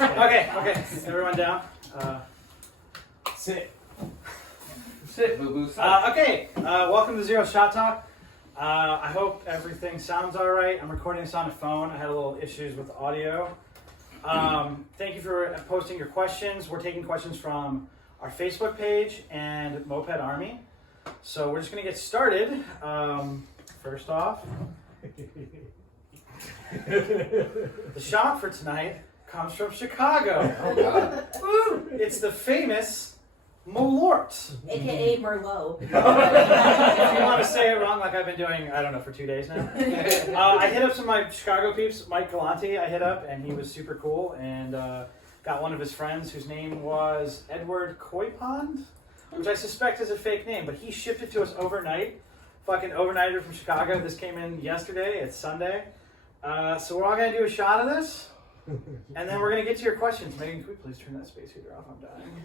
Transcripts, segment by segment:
Okay. Everyone down. Sit. Sit, boo-boo. Okay. Welcome to Zero Shot Talk. I hope everything sounds all right. I'm recording this on a phone. I had a little issues with audio. Thank you for posting your questions. We're taking questions from our Facebook page and Moped Army. So we're just going to get started. First off, the shot for tonight comes from Chicago. Oh, God. Woo! It's the famous Malort. AKA Merlot. If you want to say it wrong like I've been doing, I don't know, for 2 days now. I hit up some of my Chicago peeps, Mike Galante I hit up, and he was super cool, and got one of his friends whose name was Edward Coypond, which I suspect is a fake name, but he shipped it to us overnight. Fucking overnighter from Chicago. This came in yesterday. It's Sunday. So we're all going to do a shot of this, and then we're going to get to your questions. Megan, can we please turn that space heater off? I'm dying.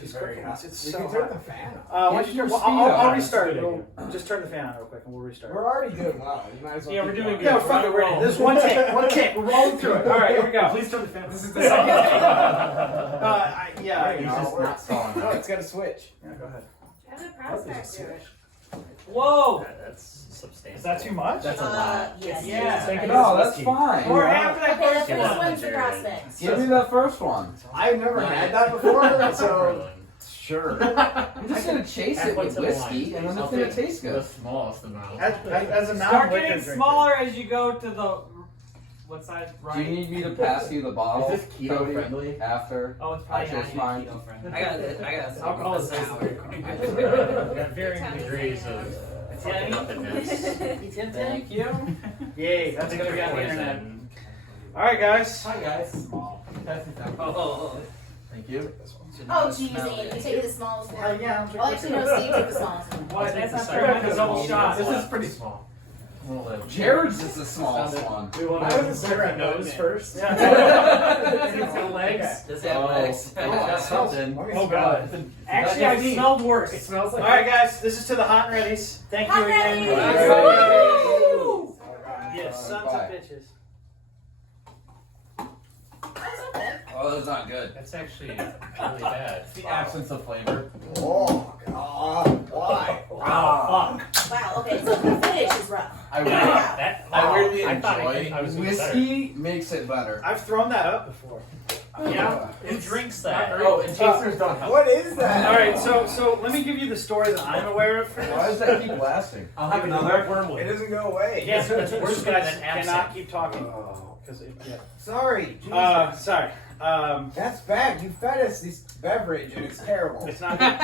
She's cooking us. It's You so can turn hot. the fan off. Why don't you turn, Your I'll speed restart. up. We'll just turn the fan on real quick and we'll restart. We're already doing well. You might as well Yeah, we're keep doing going. good. Yeah, fuck it. We're This is one take. We're rolling through it. All right, here we go. Please turn the fan. This is the second thing. Yeah. There you He's go. just not stalling. No, it's got a switch. Yeah, go ahead. Have a prospect. Whoa! That's substantial. Is that too much? That's a lot. Yes. Yeah. Take it. No, that's fine. Or after that Okay, the first first one. one's the prospect. Give me that first one. I've never had that before, so sure. I'm just gonna chase it Halfway with to the whiskey, line. and then I'll it's gonna take taste The good. smallest amount. As a Start non-liquor getting drinker. smaller as you go to the what side? Do you Right. need me to pass you the bottle? Is this keto Cody, friendly? After? Oh, it's probably I not just even mine. keto friendly. I got Alcohol is sour. Got varying degrees of fucking uppiness. Thank you. Yay, that's going to be on the internet. Poison. All right, guys. Hi guys. Pass it down. Oh. Thank you. Oh, geez, Ian, you take the smallest one. Yeah. Oh, actually, no, Steve took the smallest one. What? That's not fair. That's a double shot. This is pretty small. Jared's is the smallest one. We want I to was a nose first. Is it the legs? Does it have legs? That's something. Oh god. Actually, I smelled worse. It smells All like. right, guys. This is to the hot and readies. Thank you Hot again. Readies! Woo! Alright, Yes, sons of bitches. That's okay. Oh, that's not good. That's actually really bad. It's the absence of flavor. Oh, God. Why? Wow. Wow, okay, so the finish is rough. I weirdly I thought enjoy I was whiskey. Makes it better. I've thrown that up before. Yeah. Who drinks that? Oh, and chasers don't help. What is that? All right, so let me give you the story that I'm aware of for this. Why does that keep lasting? I'll have another It wormwood. doesn't go away. Yeah, so It's worse you guys than absinthe. cannot keep talking. Oh. Because Sorry. Jesus. sorry. That's bad. You fed us this beverage and it's terrible. It's not good.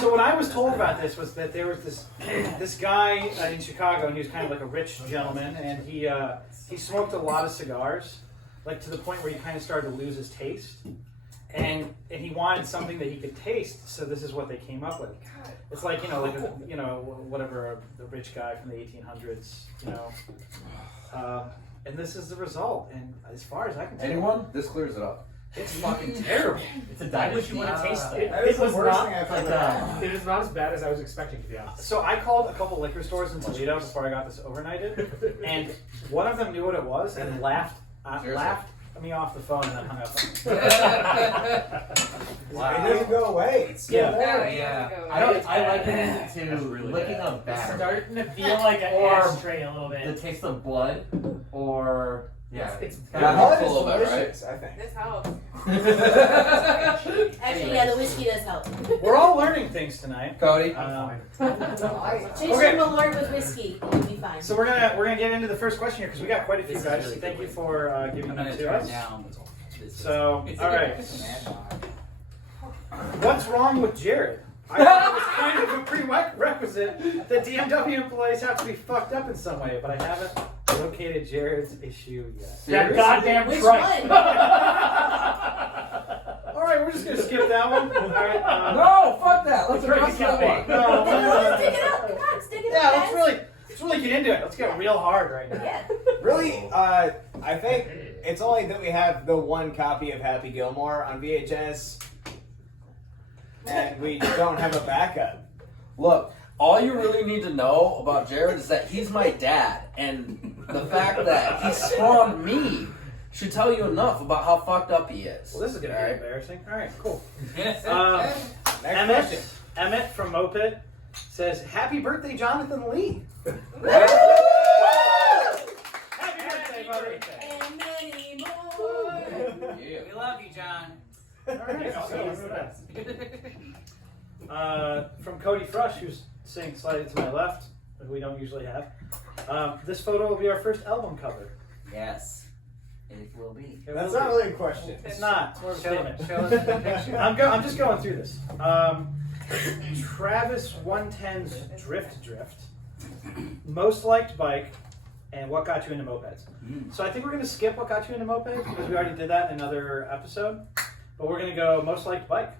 So what I was told about this was that there was this guy in Chicago, and he was kind of like a rich gentleman, and he smoked a lot of cigars, like to the point where he kind of started to lose his taste, and he wanted something that he could taste. So this is what they came up with. It's like whatever the rich guy from the 1800s, and this is the result. And as far as I can tell, Anyone? This clears it up. it's fucking terrible. It's a Why would dynasty. you want to taste That that? is It the was worst not thing I've like ever had. It is not as bad as I was expecting, to be honest. So I called a couple liquor stores in Toledo before I got this overnighted, and one of them knew what it was and laughed me off the phone and then hung up on me. It doesn't go away. It's still Yeah. there. Yeah. I liken it to That's really licking bad. a batter. Starting to feel like an Or ashtray a little The bit. taste of blood, or yeah, It's The Got a blood handful is of it, right? delicious, I think. This helps. Actually, yeah, the whiskey does help. We're all learning things tonight. Cody. Chase Okay. your Malort with whiskey, and you'll be fine. So we're gonna get into the first question here because we got quite a few guys. Thank you for giving them to us. So all right, what's wrong with Jared? I thought it was kind of a prerequisite that DMW employees have to be fucked up in some way, but I haven't located Jared's issue yet. That goddamn Which trike. one? All right, we're just gonna skip that one. All right. No, fuck that. Let's It's right, address you that can't one. No, Stick it up, come on, stick it Yeah, up, let's guys. really get into it. Let's get real hard right now. Yeah. Really, I think it's only that we have the one copy of Happy Gilmore on VHS, and we don't have a backup. Look, all you really need to know about Jared is that he's my dad, and the fact that he spawned me should tell you enough about how fucked up he is. Well, this is gonna be Alright? embarrassing. All right, cool. Next question. Emmett from Moped says, "Happy birthday, Jonathan Lee." Happy birthday, buddy. And many more. Yeah. We love you, John. All right, Yeah, so, you're the best. from Cody Frush, who's sitting slightly to my left, that we don't usually have. This photo will be our first album cover. Yes, it will be. It That's will not be. really a question. It's not. It's more of a statement. Show us the picture. I'm just going through this. Travis 110's Drift. Most liked bike, and what got you into mopeds. So I think we're going to skip what got you into mopeds because we already did that in another episode. But we're going to go most liked bike.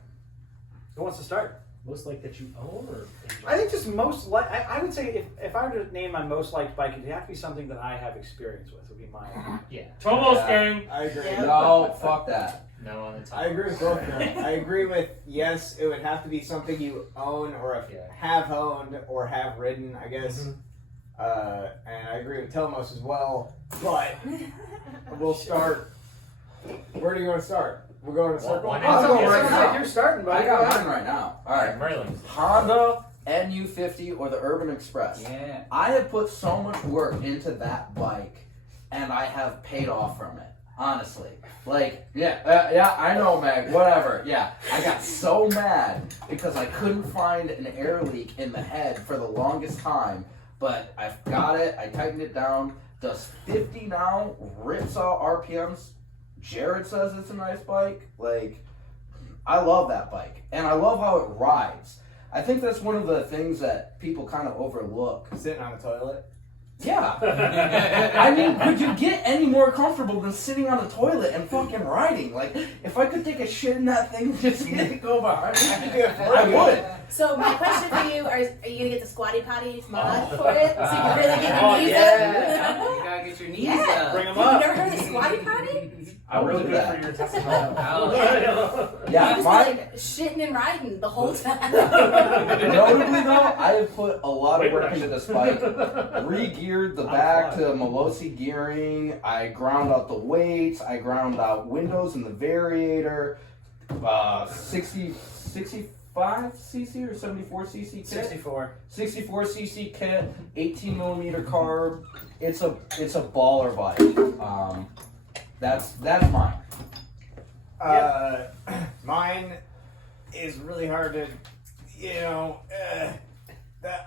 Who wants to start? Most like that you own or enjoy? I think just most like. I would say if I were to name my most liked bike, it'd have to be something that I have experience with. Would be mine. Yeah. Tomos Yeah. gang. I agree. Yeah. No, fuck that. No on the top. I agree with both of them. I agree with yes, it would have to be something you own or have owned or have ridden, I guess. And I agree with Telmos as well. But we'll start. Where do you want to start? We're going in a circle. one I'll is- go yes, right sir. now. You're starting, buddy. I got Go ahead. mine right now. All All right. right, Merlin's. Honda NU50 or the Urban Express. Yeah. I have put so much work into that bike, and I have paid off from it. Honestly, like, yeah, I know, Meg. Whatever. Yeah, I got so mad because I couldn't find an air leak in the head for the longest time, but I've got it. I tightened it down. Does 50 now. Rips out RPMs. Jared says it's a nice bike. Like, I love that bike, and I love how it rides. I think that's one of the things that people kind of overlook. Sitting on the toilet. Yeah. I mean, could you get any more comfortable than sitting on the toilet and fucking riding? Like, if I could take a shit in that thing and just get it go behind me, I would. So my question for you: Are you gonna get the squatty potty mod for it? So you can really get your knees Yeah. up? You gotta get your knees Yeah. up. Bring 'em You up. never heard of the squatty potty? I would Really do good that. for your testimonial. Oh, You Yeah, just my, like shitting and riding the whole time. notably though, I have put a lot of Wait, work into this bike. Re-geared the back to Melosi gearing. I ground out the weights. I ground out windows in the variator. 65cc or 74cc kit. 64. 64cc kit, 18mm carb. It's a baller bike. That's mine. Mine is really hard to,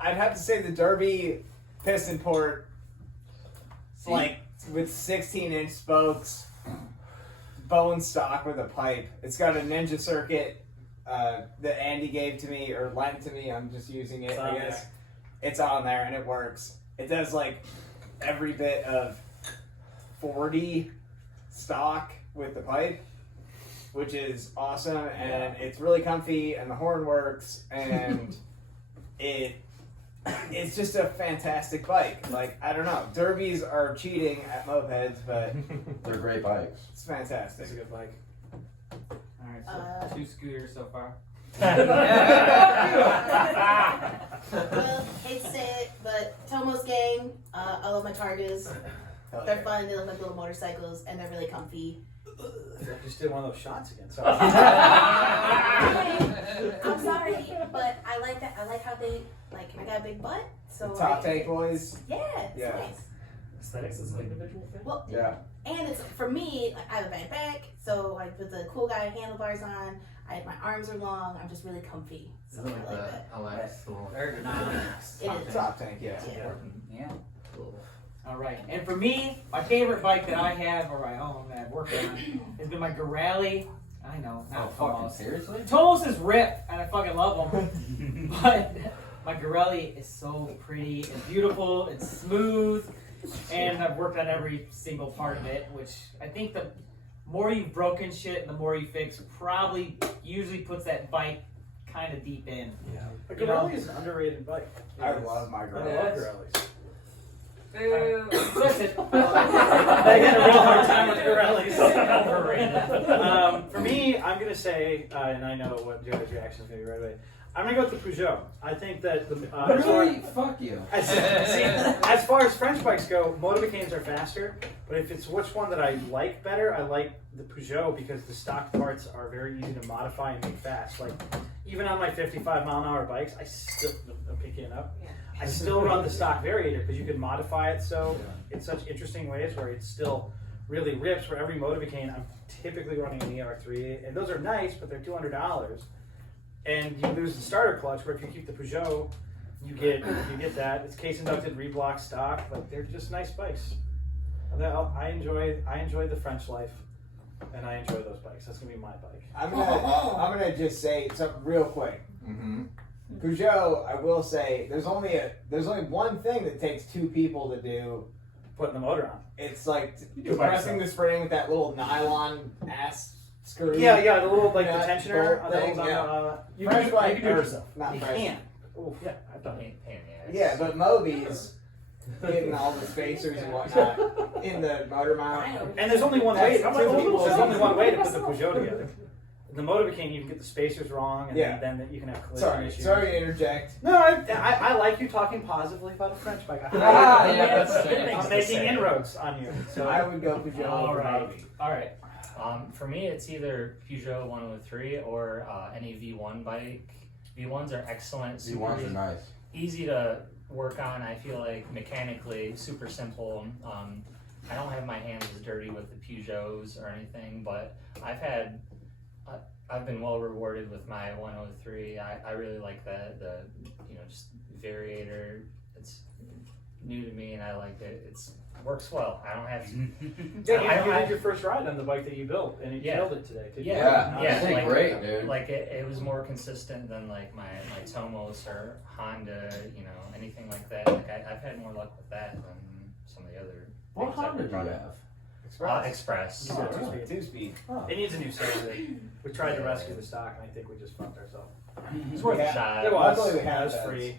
I'd have to say the Derby piston port, like with 16-inch spokes, bone stock with a pipe. It's got a Ninja circuit that Andy gave to me or lent to me. I'm just using it. It's I on guess there. it's on there and it works. It does like every bit of 40 stock with the pipe, which is awesome, and it's really comfy, and the horn works, and it's just a fantastic bike. Like, I don't know, derbies are cheating at mopeds, but They're great bikes. it's fantastic. It's a good bike. Alright, so 2 scooters so far. Well, hate to say it, but Tomos gang, I love my Targas. They're fun. They look like little motorcycles, and they're really comfy. I just did one of those shots again. So. I'm sorry, but I like that. I like how they like. I got a big butt, so Top tank boys. Yeah, it's Yeah. nice. Aesthetics is an individual thing. Well, Yeah. and it's for me. Like, I have a bad back, so I put the cool guy handlebars on. My arms are long. I'm just really comfy. So I like that. I like it. Cool. Ergonomics. It is. Top tank, yeah. Yeah. Yeah. Cool. All right, and for me, my favorite bike that I have, or I own, that I've worked on, has been my Garelli. I know, Oh, not fucking Tomos. seriously? Tomos is ripped, and I fucking love them. But my Garelli is so pretty and beautiful and smooth, and I've worked on every single part of it, which I think the more you've broken shit and the more you fix probably usually puts that bike kind of deep in. Yeah. A You know? Pirelli is an underrated bike. I love my I girl. love Pirellis. That's it. I get a real hard time with Pirellis. Overrated. For me, I'm gonna say, and I know what Joe's reaction is gonna be right away. I'm gonna go with the Peugeot. I think that the Really? Fuck you. as far as French bikes go, Motorbikeins are faster, But if it's which one that I like better, I like the Peugeot because the stock parts are very easy to modify and make fast. Like even on my 55-mile-an-hour bikes, I'm picking it up. Yeah. I still run the stock Variator because you can modify it so in such interesting ways where it still really rips. For every Motovacane, I'm typically running an ER3, and those are nice, but they're $200. And you lose the starter clutch. Where if you keep the Peugeot, you get that. It's case inducted, reblock stock. Like they're just nice bikes. I enjoy the French life, and I enjoy those bikes. That's gonna be my bike. I'm gonna just say something real quick. Mm-hmm. Peugeot, I will say, there's only one thing that takes two people to do. Putting the motor on. It's like do it by pressing the spring with that little nylon ass screw. Yeah, the little like Yeah, the tensioner bolt thing, You Fresh can bike do it or- yourself. Not You fresh. can't. Oof. Yeah, I've done it. Pain in the ass. Yeah, but Moby's getting all the spacers and whatnot in the motor mount. And there's only one way. That's- There's only one way to put the Peugeot together. The Motovacane, you can get the spacers wrong, and Yeah. then you can have collision issues. Sorry to interject. No, I like you talking positively about a French bike. Ah, yeah, that's I'm making inroads on you. So I would go Peugeot All over right. Moby. All right. For me, it's either Peugeot 103 or any V1 bike. V1s are excellent, These super ones are nice. easy to work on. I feel like mechanically super simple. I don't have my hands as dirty with the Peugeots or anything, but I've been well rewarded with my 103. I really like the just Variator. It's new to me and I like it. It works well. I don't have to. Yeah, you did your first ride on the bike that you built, and you Yeah. killed it today. Did you? Yeah, Yeah, it's like- great, dude. Like it was more consistent than like my Tomos or Honda, anything like that. Like I've had more luck with that than some of the other. What things I've Honda do you run. have? Express. You got two-speed. Two-speed. It needs a new cylinder. We tried to rescue the stock, and I think we just fucked ourselves. It's worth Yeah. a shot. It was. Luckily we It have was those. free.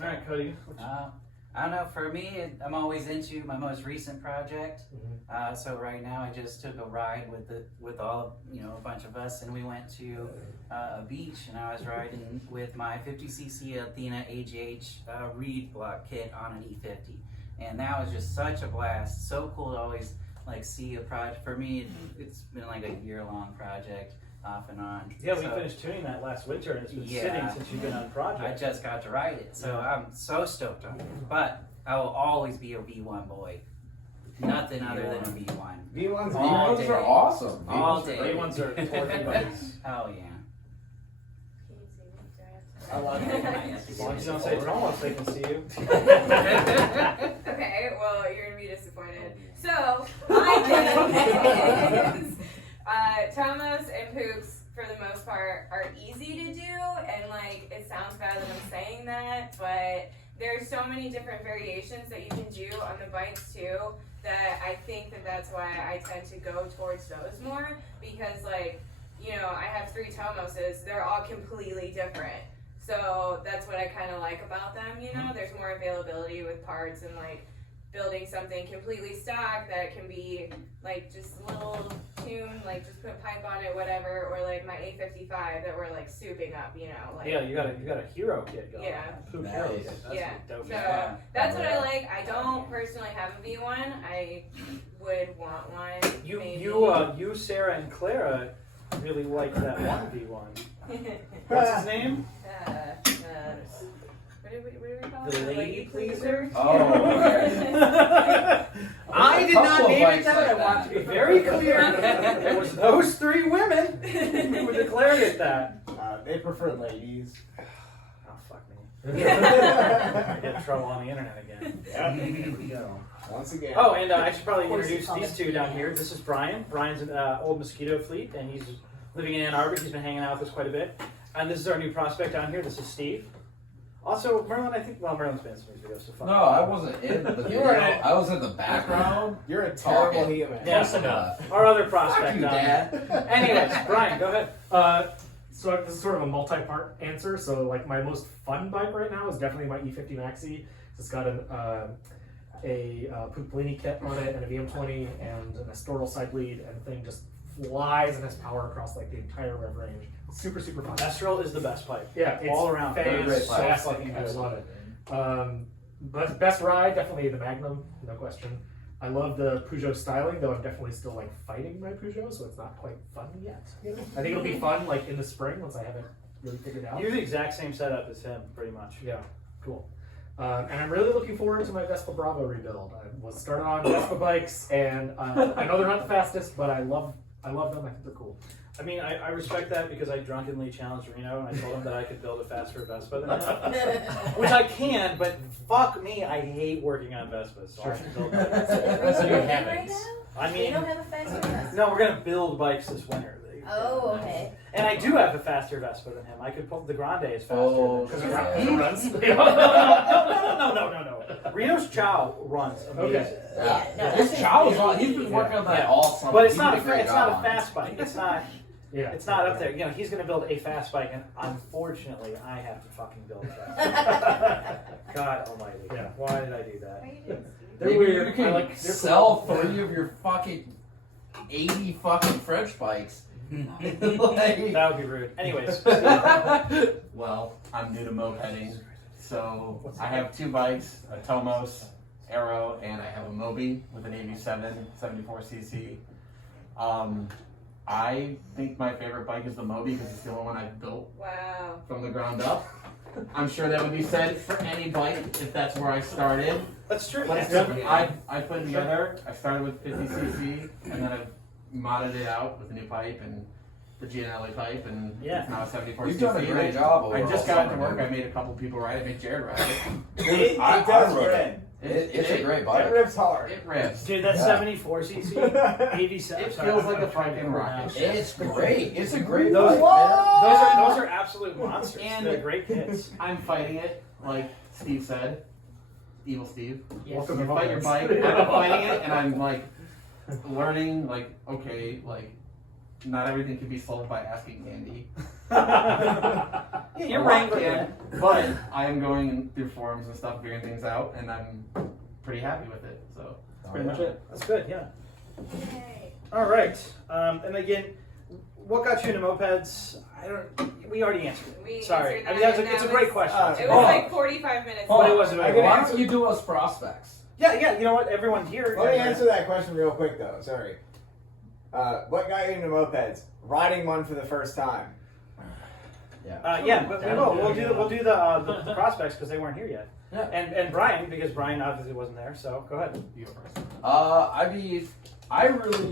All right, Cody. I don't know. For me, I'm always into my most recent project. Mm-hmm. So right now, I just took a ride with all a bunch of us, and we went to a beach, and I was riding with my 50cc Athena AGH reed block kit on an E50, and that was just such a blast. So cool to always see a project. For me, it's been like a year-long project, off and on. Yeah, we So finished tuning that last winter, and it's been Yeah. sitting since you've been on I project. just got to ride it, so I'm so stoked on it. But I will always be a V1 boy. Nothing other than a V1. V1's All V1s day. are awesome. All V1s day. They ones are torquey bikes. Oh yeah. I love it. As long as you don't say Tomos, they can see you. Okay, well, you're gonna be disappointed. So, my thing is, Tomos and Pooks, for the most part, are easy to do, and it sounds bad that I'm saying that, but there's so many different variations that you can do on the bikes too, that I think that's why I tend to go towards those more, because I have 3 Tomoses, they're all completely different. So that's what I kind of like about them, there's more availability with parts and building something completely stock that can be just little tuned, just put a pipe on it, whatever, or my A55 that we're souping up, Yeah, you got a hero kit going. Yeah. Poop hero Nice. kit. That's Yeah. dope. So that's what I like. I don't personally have a V1. I would want one. maybe. You, Sarah, and Clara really like that one V1. What's his name? What do we call The it? Lady Pleaser. Oh, okay. I did not Couple name it bikes that. like I want to be very clear. It was those 3 women who declared it that. They prefer ladies. Oh, fuck me. I get in trouble on the internet again. Here we go. Once again. Oh, and I should probably introduce these 2 down here. This is Brian. Brian's an old Mosquito fleet, and he's living in Ann Arbor. He's been hanging out with us quite a bit. And this is our new prospect down here. This is Steve. Also, Merlin, Merlin's been in some of these videos, so fuck. No, I wasn't in the video. were in it. I was in the background. You're a terrible Talking. human. Yeah. Close enough. Our other Fuck prospect you, down here. Dad. Anyways, Brian, go ahead. So this is sort of a multi-part answer. So my most fun bike right now is definitely my E50 Maxi. It's got a Pupolini kit on it and a VM20 and an Estoril side lead, and the thing just flies and has power across the entire rev range. Super fun. Astral is the best pipe. Yeah, it's All around. fantastic. So fucking I good. love it. But best ride, definitely the Magnum, no question. I love the Peugeot styling, though I'm definitely still like fighting my Peugeot, so it's not quite fun yet. You know? I think it'll be fun like in the spring once I have it really figured out. You're the exact same setup as him, pretty much. Yeah, cool. And I'm really looking forward to my Vespa Bravo rebuild. I was started on Vespa bikes, and I know they're not the fastest, but I love them. I think they're cool. I mean, I respect that because I drunkenly challenged Reno and I told him that I could build a faster Vespa than him. Which I can, but fuck me, I hate working on Vespas. So I should build So that. you're good right habits. now? I You mean, don't have a faster Vespa? no, we're going to build bikes this winter. Oh, okay. And I do have a faster Vespa than him. I could pull the Grande is faster Oh, than Because him. it runs. No. Reno's Chow runs amazing. Okay. Yeah, no, His that's chow's on. He's been working on that Yeah. all summer. But it's He not did a great it's not job a on it. fast bike. It's not Yeah. it's not up there. You know, he's going to build a fast bike, and unfortunately, I have to fucking build a fast bike. God Almighty! Yeah. Why did I do that? They're Maybe weird. you can I like sell 3 of your fucking 80 fucking French bikes. Like- That would be rude. Anyways, Well, I'm new to mopeding, so I have 2 bikes, a Tomos Aero, and I have a Moby with an 87 74cc. I think my favorite bike is the Moby because it's the only one I've built Wow. from the ground up. I'm sure that would be said for any bike if that's where I started. that's true. But I put it together. I started with 50cc, and then I've modded it out with a new pipe and the Gianelli pipe, and Yeah. it's now a 74cc. You've done a great job I overall just got it to summer, work. dude. I made a couple people ride it. I made Jared ride it. It I does rode rip. It's a great bike. It rips hard. It rips. Dude, that Yeah. 74cc, 87. It sorry, feels I'm like a trying to fucking pronounce rocket. it. It's great. It's a great Those, bike. those are absolute monsters. And- They're great kits. I'm fighting it, like Steve said. Evil Steve. Yes. Welcome You to fight your bike. Mopeds. I'm fighting it, and I'm like learning, like, okay, like not everything can be solved by asking Andy. Yeah, you're right, Yeah, but I am going through forums and stuff, figuring things out, and I'm pretty happy with it. So that's pretty much it. That's good, yeah. Yay. All right. And again, what got you into mopeds? We already answered it. We Sorry. answered I mean, that, it's and a that great was- question. It was Oh. like 45 minutes. But it wasn't I very can Why long. don't you do us prospects? Yeah, you know what? Everyone here. Let me answer that question real quick though. Sorry. What got you into mopeds? Riding one for the first time. Yeah, but we will. We'll do the prospects because they weren't here yet. Yeah. And Brian, because Brian obviously wasn't there. So go ahead. You go first. I mean, I really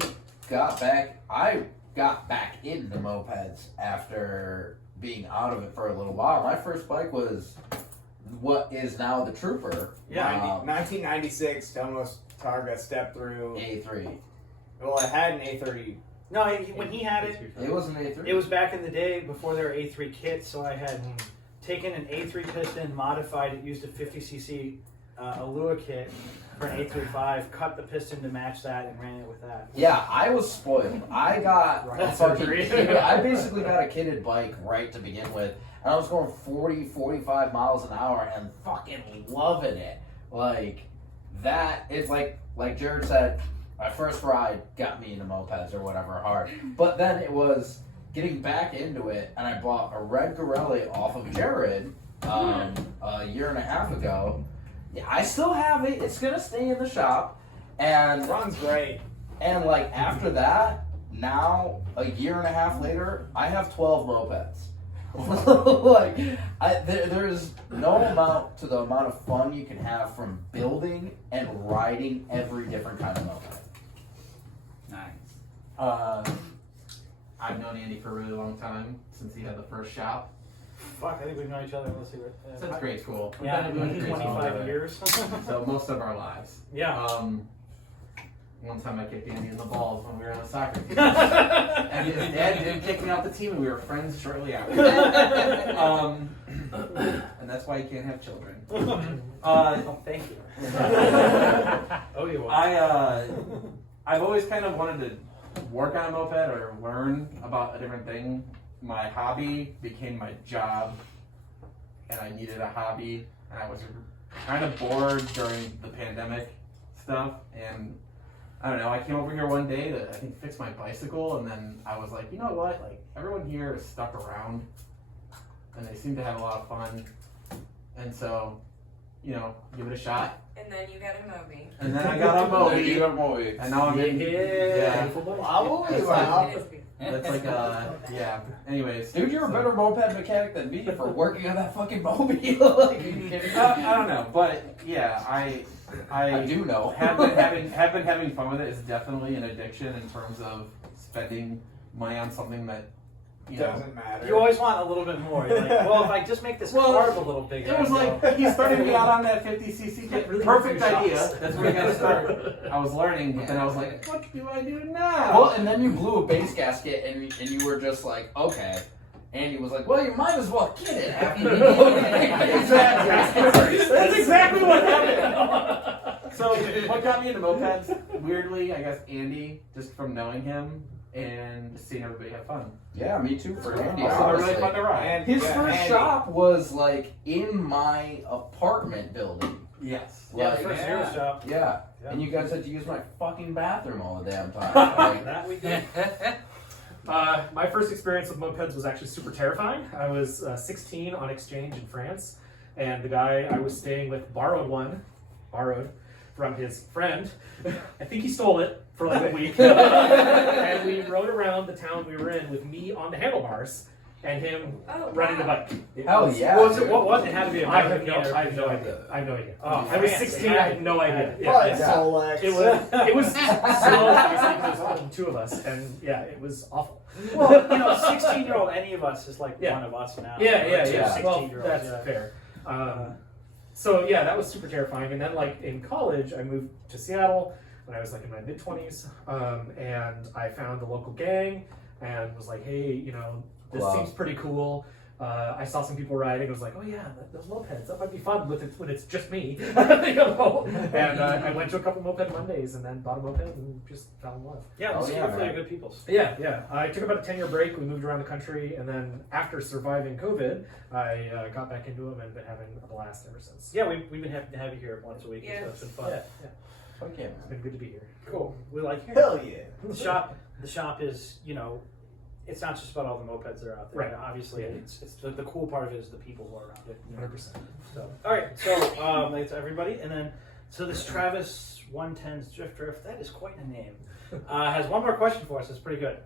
got back. I got back into mopeds after being out of it for a little while. My first bike was what is now the Trooper. Yeah. 1996, Tomos Targa stepped through. A3. Well, it had an A30. No, when he had it, It was an A3. it was back in the day before there were A3 kits. So I had taken an A3 piston, modified it, used a 50cc Alua kit for an A35, cut the piston to match that, and ran it with that. Yeah, I was spoiled. I got a That's fucking surgery. I basically got a kitted bike right to begin with. And I was going 40, 45 miles an hour and fucking loving it. Like, that is like Jared said, my first ride got me into mopeds or whatever hard. But then it was getting back into it, and I bought a red Gorelli off of Jared a year and a half ago. Yeah, I still have it. It's gonna stay in the shop. And Runs great. and like after that, now a year and a half later, I have 12 mopeds. Like there's no amount to the amount of fun you can have from building and riding every different kind of moped. Nice. I've known Andy for a really long time since he had the first shop. Fuck, I think we've known each other. Let's see what. Since grade school. We've Yeah, been doing grade school 25 together. years. So most of our lives. Yeah. One time I kicked Andy in the balls when we were on the soccer team. And his dad didn't kick me off the team, and we were friends shortly after. And that's why you can't have children. Oh, thank you. Oh, you will. I've always kind of wanted to work on a moped or learn about a different thing. My hobby became my job, and I needed a hobby, and I was kind of bored during the pandemic stuff, and I don't know, I came over here one day to, I think, fix my bicycle, and then I was like, you know what, like, everyone here is stuck around, and they seem to have a lot of fun, and so give it a shot. And then you got a Moby. And then I got a Moby. You got a Moby. And now I'm in. Yeah. Wow, That's wow. That's like yeah. Anyways, Dude, you're a better moped mechanic than me for working on that fucking Moby. Like, are you kidding me? I don't know, but yeah, I do know. have been having fun with it. It's definitely an addiction in terms of spending money on something that Doesn't matter. You always want a little bit more. You're like, well, if I just make this carb a little bigger. It was like he started me out on that 50cc kit. Really Perfect good idea. shots. That's where you gotta start. I was learning, but then I was like, what do I do now? Well, and then you blew a base gasket, and you were just like, okay. Andy was like, well, you might as well get it after you do it. Exactly. That's exactly what happened. So what got me into mopeds? Weirdly, I guess Andy, just from knowing him and seeing everybody have fun. Yeah, me too for Andy. Also, they're really honestly. fun to ride. And His yeah, first Andy. shop was like in my apartment building. Yes. Yeah, Like, the first zero shop. yeah. Yeah. And you guys had to use my fucking bathroom all the damn time. Like, That we did. My first experience with mopeds was actually super terrifying. I was 16 on exchange in France, and the guy I was staying with borrowed from his friend. I think he stole it for like a week. And we rode around the town we were in with me on the handlebars and him Oh, riding the wow. bike. It hell was- yeah. What was it? What was it? It had to be a I have no American idea. I have no idea. Oh, I was France, 16. they I had- had no idea. Yeah, Probably yeah. Solex. It was slow, obviously, because there was only two of us, and yeah, it was awful. Well, 16-year-old, any of us is like Yeah. one of us now. Yeah, yeah, Two yeah. Well, 16-year-olds, that's yeah. fair. So yeah, that was super terrifying. And then like in college, I moved to Seattle when I was like in my mid-20s, and I found the local gang and was like, hey, this Wow. seems pretty cool. I saw some people riding. I was like, oh yeah, those mopeds. That might be fun when it's just me. And I went to a couple moped Mondays and then bought a moped and just fell in love. Yeah, Oh, let's yeah, hopefully man. good peoples. Yeah. I took about a 10-year break. We moved around the country, and then after surviving COVID, I got back into them and been having a blast ever since. Yeah, we've been happy to have you here once a week, Yeah. so it's been fun. Yeah. Fuck yeah, It's man. been good to be here. Cool. We like you. Hell yeah. The shop is, it's not just about all the mopeds that are out there. Right. Obviously, Yeah. it's the cool part of it is the people who are around it. 100%. So, all right. So, thanks to everybody, and then this Travis 110's Drift, that is quite a name. Has one more question for us. It's pretty good,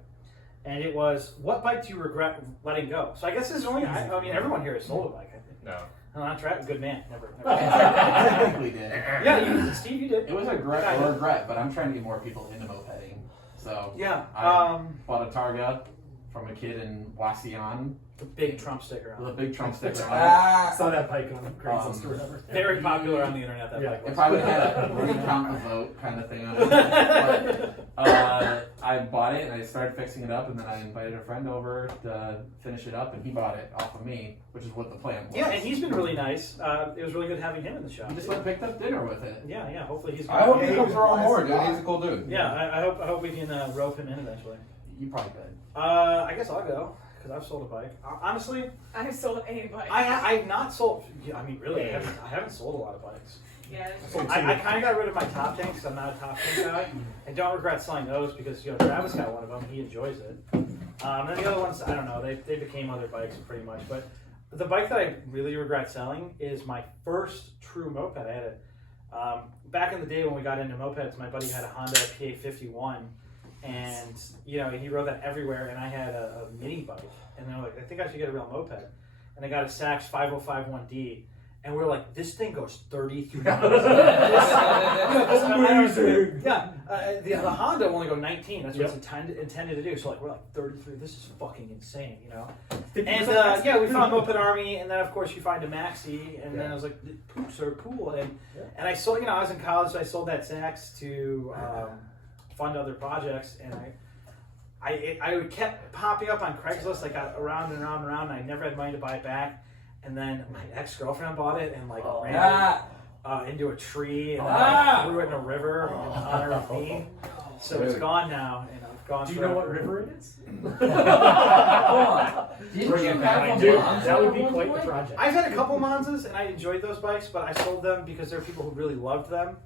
and it was, what bike do you regret letting go? So I guess this is only. I mean, everyone here has sold a bike. I think. No. No, not Travis. Good man. Never. I technically did. Yeah, Steve, you did. It was a regret, but I'm trying to get more people into mopeding. So Yeah. I bought a Targa from a kid in Wasion The big Trump sticker on with a it. big Trump sticker on Ah, Saw that bike on Craigslist or whatever. Very popular on the internet. That Yeah. bike it. was. If I would have had a recount the vote kind of thing on it. But, I bought it and I started fixing it up, and then I invited a friend over to finish it up, and he bought it off of me, which is what the plan was. Yeah, and he's been really nice. It was really good having him in the shop. He just went and picked up dinner with it. Yeah. Hopefully he's. I hope Yeah, he he comes was around more, blessed. dude. He's a cool dude. Yeah, I hope we can rope him in eventually. You probably could. I guess I'll go because I've sold a bike. Honestly, I've sold a bike. I've not sold. Yeah, I mean, really, I haven't sold a lot of bikes. Yeah. I kind of got rid of my top tanks because I'm not a top tank guy. I don't regret selling those because Travis got one of them. He enjoys it. And then the other ones, I don't know. They became other bikes pretty much. But the bike that I really regret selling is my first true moped. I had it back in the day when we got into mopeds. My buddy had a Honda PA51, and he rode that everywhere. And I had a mini bike, and they're like, I think I should get a real moped. And I got a Sachs 5051D. And we're like, this thing goes 33 miles. Amazing. Yeah, the Honda only go 19. That's what it's intended to do. So we're like 33. This is fucking insane, And we found Moped Army, and then of course you find a Maxi, and then I was like, the poops are cool. And I sold. I was in college, so I sold that Sachs to fund other projects, and I kept popping up on Craigslist. I got around and around and around, and I never had money to buy it back. And then my ex-girlfriend bought it and ran it into a tree, and then I threw it in a river in honor of me. So it's gone now, and I've gone. Do you know what river it is? Didn't Bring you it back, have dude. a Monza That would at be one quite the point? project. I've had a couple Monzas, and I enjoyed those bikes, but I sold them because there are people who really loved them.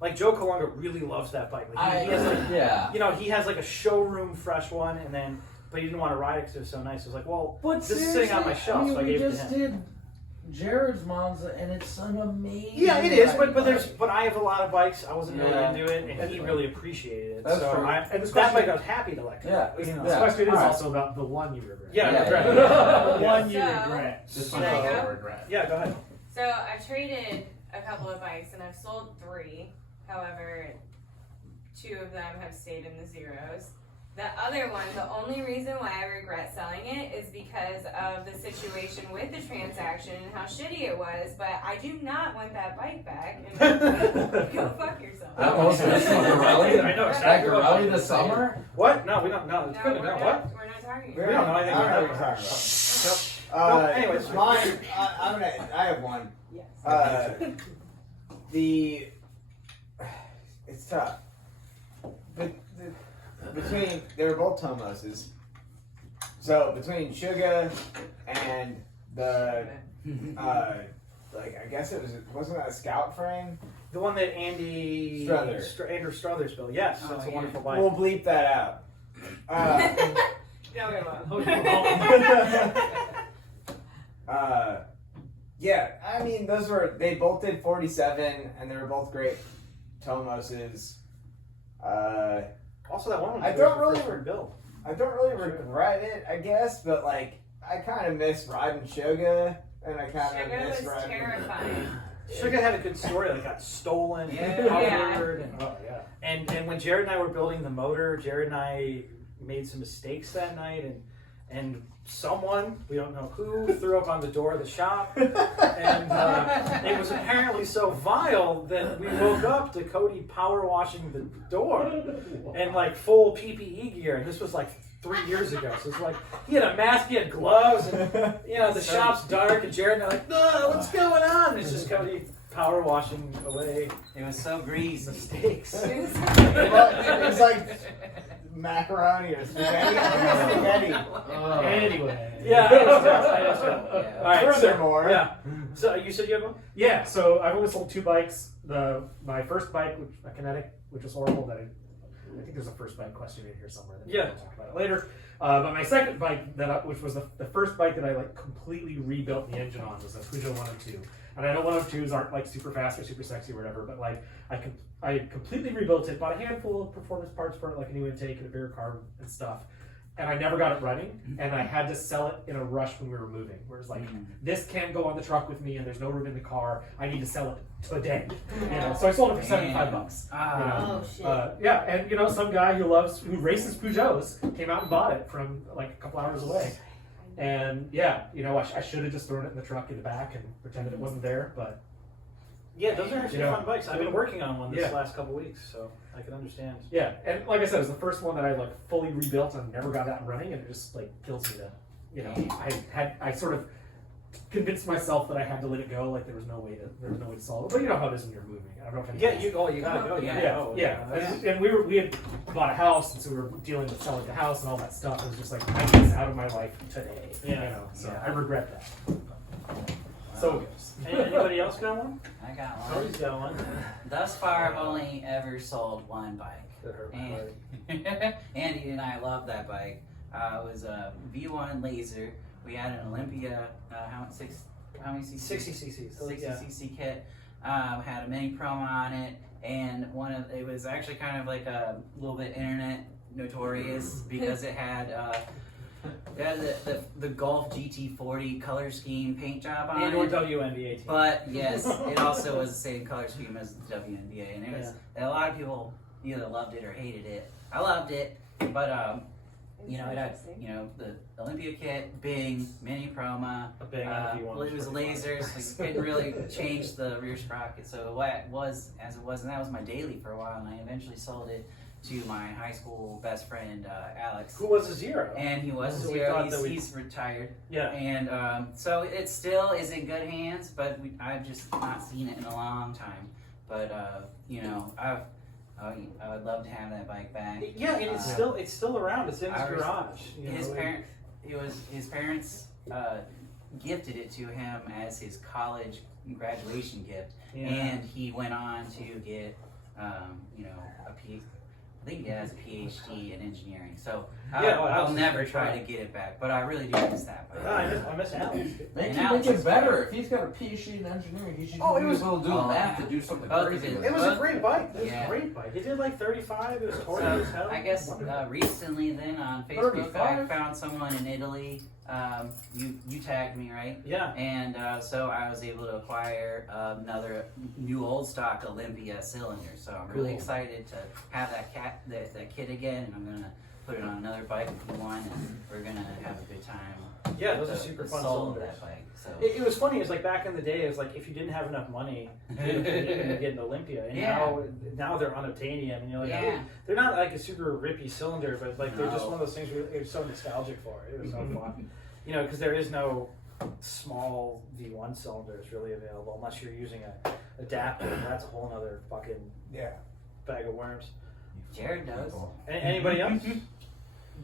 Like Joe Colunga really loves that bike. Like, he has like, he has like a showroom fresh one, and then but he didn't want to ride it because it was so nice. He was like, well, this is sitting on my shelf, so I gave it to him. Jared's Monza, and it's an amazing. Yeah, it is, riding but I have a lot of bikes. I wasn't really Yeah. into it, and he really appreciated it. That's so true. and And this that question- bike I was happy to let go. Yeah. You know, This Yeah. question is Alright. also about the one you regret. Yeah, Yeah. regret. The Yeah. one you So- regret. This Should one's I also go? regret. Yeah, go ahead. So I've traded a couple of bikes and I've sold 3. However, 2 of them have stayed in the zeros. The other one, the only reason why I regret selling it is because of the situation with the transaction and how shitty it was, but I do not want that bike back. And go fuck yourself. That was the Gorelli. I know That exactly what Gorelli you're this saying. summer. What? No, we don't. No, it's No, good. we're No, not, what? we're not talking We We don't know anything I don't know about what that. you're talking about. Anyways. Mine. I have one. Yes. It's tough. Between they were both Tomoses. So between Suga and the like I guess wasn't that a Scout frame? The one that Andy Struther. Andrew Struthers built. Yes, Oh, that's a yeah. wonderful bike. We'll bleep that out. Yeah, Yeah, I mean they both did 47 and they were both great Tomoses. Also, that one. I don't really build. I don't really regret it, I guess, but like I kind of miss riding Suga, and I kind of Sugar miss was riding. terrifying. Sugar had a good story. Like got stolen, Yeah. and covered, and Oh yeah. And when Jared and I were building the motor, Jared and I made some mistakes that night, and someone, we don't know who, threw up on the door of the shop, and it was apparently so vile that we woke up to Cody power washing the door in like full PPE gear, and this was like 3 years ago. So it's like he had a mask, he had gloves, and the shop's dark, and Jared and I are like, no, what's going on? And it's just Cody power washing away It was so greasy. mistakes. Well, it was like macaroni or spaghetti. Anyway. Yeah, I understand. Yeah. All right. Furthermore, Yeah. So you said you had one? Yeah, so I've only sold 2 bikes. My first bike, a Kinetic, which was horrible. That I think there's a first bike question in here somewhere. That Yeah. we'll talk about it later. But my second bike, which was the first bike that I like completely rebuilt the engine on, was a Peugeot 102. And I know 102s aren't like super fast or super sexy or whatever, but like I completely rebuilt it, bought a handful of performance parts for it, like a new intake and a bigger carb and stuff. And I never got it running, and I had to sell it in a rush when we were moving. Where it's like, this can't go on the truck with me, and there's no room in the car. I need to sell it today. So I sold it for $75. Ah. Oh shit. Yeah, and some guy who races Peugeots came out and bought it from like a couple hours away. And yeah, I should have just thrown it in the truck in the back and pretended it wasn't there, but Yeah, those are actually You know, fun bikes. I've been working on one this Yeah. last couple weeks, so I can understand. yeah. And like I said, it was the first one that I like fully rebuilt and never got that running, and it just like kills me to, I sort of convinced myself that I had to let it go, like there was no way to solve it. But you know how it is when you're moving. I don't know if Yeah, you gotta go. You Yeah. gotta go. And we had bought a house, and so we were dealing with selling the house and all that stuff. It was just like, I need this out of my life today. Yeah. So Yeah. I regret that. So it goes. Anybody else got one? I got one. Cody's got one. Thus far, I've only ever sold one bike. That hurt my And heart. Andy and I love that bike. It was a V1 Laser. We had an Olympia, how many cc? 60 cc's. 60 Yeah. cc kit. Had a mini promo on it, and it was actually kind of like a little bit internet notorious because it had the Golf GT40 color scheme paint job on And or it. WNBA. But yes, it also was the same color scheme as the WNBA, and it was a lot of people either loved it or hated it. I loved it, but it had the Olympia kit, Bing, mini Proma. A Bing on the V1 It was was pretty lasers. fun. Like, couldn't really change the rear sprocket, so it was as it was, and that was my daily for a while. And I eventually sold it to my high school best friend Alex. Who was a zero? And he was So a we zero. thought that He's retired. Yeah. And so it still is in good hands, but I've just not seen it in a long time. But I would love to have that bike back. Yeah, and it's still around. It's in his garage. His parents gifted it to him as his college graduation gift, Yeah. and he went on to get I think he has a PhD in engineering. So Yeah, I'll Alex is never great try guy. to get it back. But I really do miss that bike. I miss Alex. Make And him Alex make it is better. If he's got a PhD in engineering, he should Oh, it be was- able to do Oh, that to do something both crazy. of with it. It was a great bike. It was Yeah. a great bike. He did like 35. It was torquey as hell. I guess recently then on Facebook I 35? found someone in Italy. You tagged me, right? Yeah. And so I was able to acquire another new old stock Olympia cylinder. So I'm really Cool. excited to have that kit again, and I'm gonna put it on another bike if you want, and we're gonna have a good time. Yeah, those are The- super the fun soul of cylinders. that bike. So It was funny. It was like back in the day. It was like if you didn't have enough money, you couldn't get an Olympia. And Yeah. now they're unobtainium, and you're like, yeah. they're not like a super rippy cylinder, but like they're just No. one of those things where it's so nostalgic for. It was so fun, you know, because there is no small V1 cylinders really available unless you're using a adapter. And that's a whole nother fucking bag of worms. Jared does. Anybody else?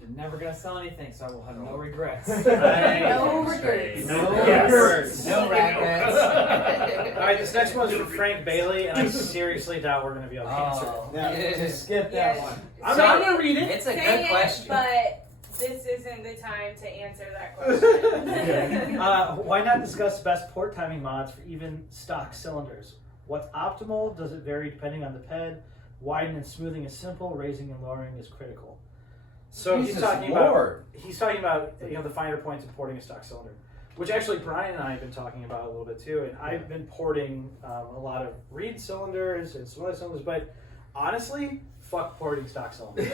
You're never gonna sell anything, so I will have no regrets. No regrets. No Yes. regrets. No regrets. All right, this next one's from Frank Bailey, and I seriously doubt we're going to be able to answer it. Oh. No, just skip that Yes. one. I'm So- not going to read it. It's a Dang good it, question. but this isn't the time to answer that question. Why not discuss best port timing mods for even stock cylinders? What's optimal? Does it vary depending on the ped? Widening and smoothing is simple. Raising and lowering is critical. So Jesus he's talking Lord. about the finer points of porting a stock cylinder, which actually Brian and I have been talking about a little bit too. And I've been porting a lot of Reed cylinders and some other cylinders, but honestly, fuck porting stock cylinders.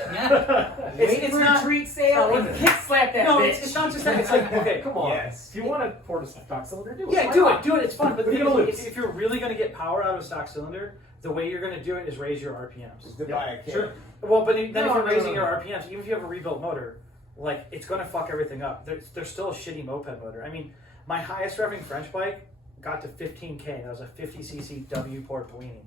Wait for a treat sale and kick slap that No, bitch. it's not just that. It's like, okay, Come on. Yes. If you want to port a stock cylinder, do it. yeah, Why do not? it, do it. It's fun. But What are you the gonna thing is, lose? if you're really going to get power out of a stock cylinder, the way you're going to do it is raise your RPMs. Just to buy a kit. Sure. Well, but then if No, you're no, raising no, your no. RPMs, even if you have a rebuilt motor, like it's going to fuck everything up. There's still a shitty moped motor. I mean, my highest revving French bike got to 15K. That was a 50cc W Port Bellini.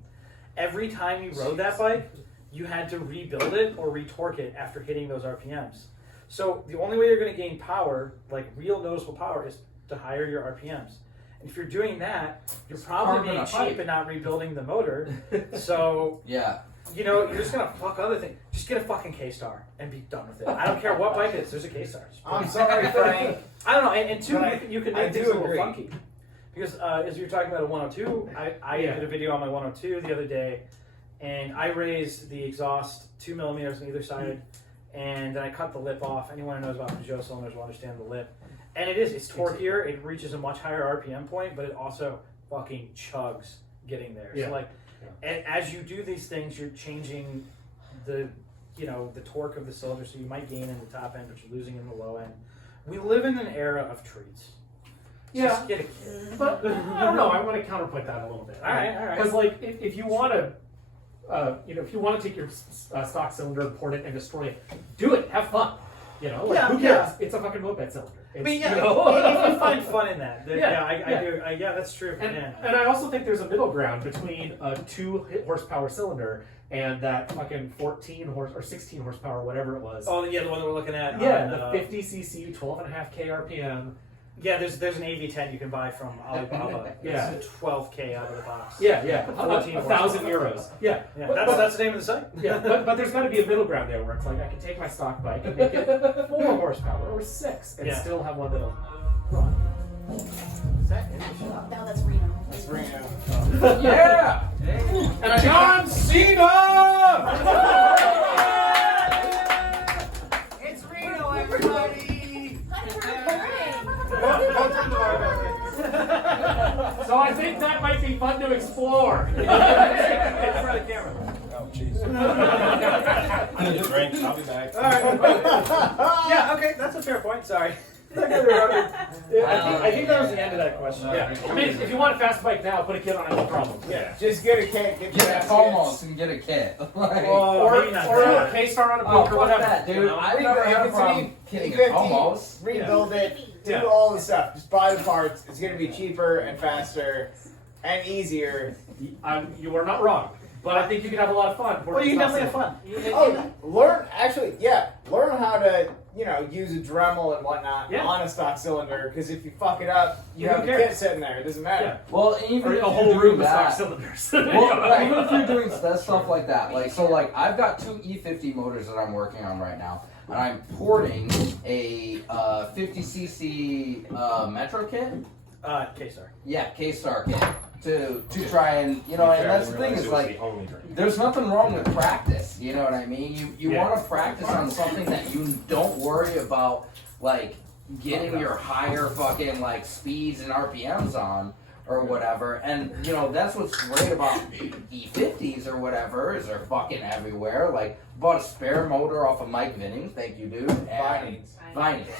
Every time you rode that bike, you had to rebuild it or retorque it after hitting those RPMs. So the only way you're going to gain power, like real noticeable power, is to higher your RPMs. And if you're doing that, you're probably harder being to fight. cheap and not rebuilding the motor. So Yeah. you're just gonna fuck other things. Just get a fucking K-Star and be done with it. I don't care what bike it is. There's a K-Star. Just put I'm it. sorry, Frank. I don't know. And two, But you can I make things do a little agree. funky. Because as you were talking about a 102, I Yeah. did a video on my 102 the other day, and I raised the exhaust 2 millimeters on either side, and then I cut the lip off. Anyone who knows about Peugeot cylinders will understand the lip. And it's torqueier. It reaches a much higher RPM point, but it also fucking chugs getting there. Yeah. So like, and as you do these things, you're changing the torque of the cylinder, so you might gain in the top end, but you're losing in the low end. We live in an era of treats. Yeah. Just get a kid. But I don't know. I want to counterpoint that a little bit. All right. Because like, if you want to, if you want to take your stock cylinder and port it and destroy it, do it. Have fun. Like, Yeah, who cares? yeah. It's a fucking moped cylinder. It's, I mean, yeah, you know? if you find fun in that, then, Yeah, I do. Yeah, that's true. And, Yeah. and I also think there's a middle ground between a 2 horsepower cylinder and that fucking 14 horse or 16 horsepower, whatever it was. Oh, yeah, the one that we're looking at. Yeah, on, the 50cc, 12.5K RPM. Yeah, there's an AV10 you can buy from Alibaba. Yeah. It's 12K out of the box. Yeah, 14 1,000 euros. Yeah, Yeah, But- that's the name of the site. yeah, but there's got to be a middle ground there where it's like I can take my stock bike and make it 4 horsepower or 6 and Yeah. still have one that'll run. Is that in the shop? No, that's Reno. Let's bring it up. Yeah. And I John Cena! It's Reno, everybody! So I think that might be fun to explore. In front of the camera. Oh, jeez. Drink. I'll be back. All right. Yeah, okay, that's a fair point. Sorry. I think that was the end of that question. Yeah, I mean, if you want a fast bike now, put a kit on it, no problem. Yeah. Just get a kit. Get Get a your Tomos and get a kit. Like, Oh, Or maybe not a that. K-Star on a oh, book or fuck whatever. that, dude. You know? I've never had a problem getting a Tomos. Rebuild it. Do Yeah. all the stuff. Just buy the parts. It's gonna be cheaper and faster and easier. You are not wrong, but I think you can have a lot of fun. Well, you can definitely have fun. Oh, learn how to use a Dremel and whatnot Yeah. on a stock cylinder, because if you fuck it up, you Who have the cares? kit sitting there. It doesn't matter. Well, even Or if a you're whole doing room of that, stock cylinders. well, even if you're doing that stuff like that, like so, like I've got 2 E50 motors that I'm working on right now, and I'm porting a 50cc Metro kit. K-Star. Yeah, K-Star kit to try and and that's the thing is like there's nothing wrong with practice. You know what I mean? You Yeah. want to practice on something that you don't worry about like getting your higher fucking like speeds and RPMs on or whatever. And that's what's great about E50s or whatever is they're fucking everywhere. Like bought a spare motor off of Mike Vinnings, thank you, dude. And Vinings.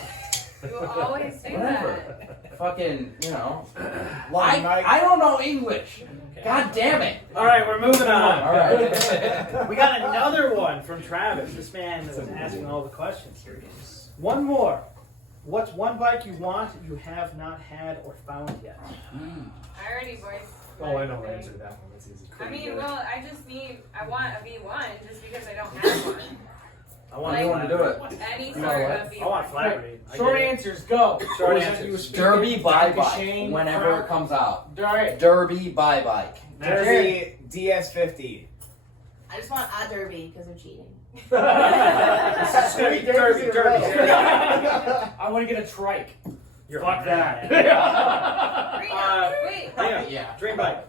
You will always do Whatever. that. Fucking, Long night. I don't know English. God damn it. All right, we're moving on. All right. We got another one from Travis. This man is asking all the questions. Here he is. One more. What's one bike you want you have not had or found yet? I already voiced. Oh, I know my the thing. answer to that one. That's easy. I mean, well, I want a V1 just because I don't have one. I want You want to do it? Any You sort know what? of V1. I want flat rate. I Short get it. answers, go. Short Was that answers. you speaking Derby bye Dr. bike Shane whenever from- it comes out. Alright. Derby bye bike. Derby DS50. I just want a derby because I'm cheating. It's gonna be derby. I want to get a trike. You're Fuck that. Wait. Yeah. Dream bike.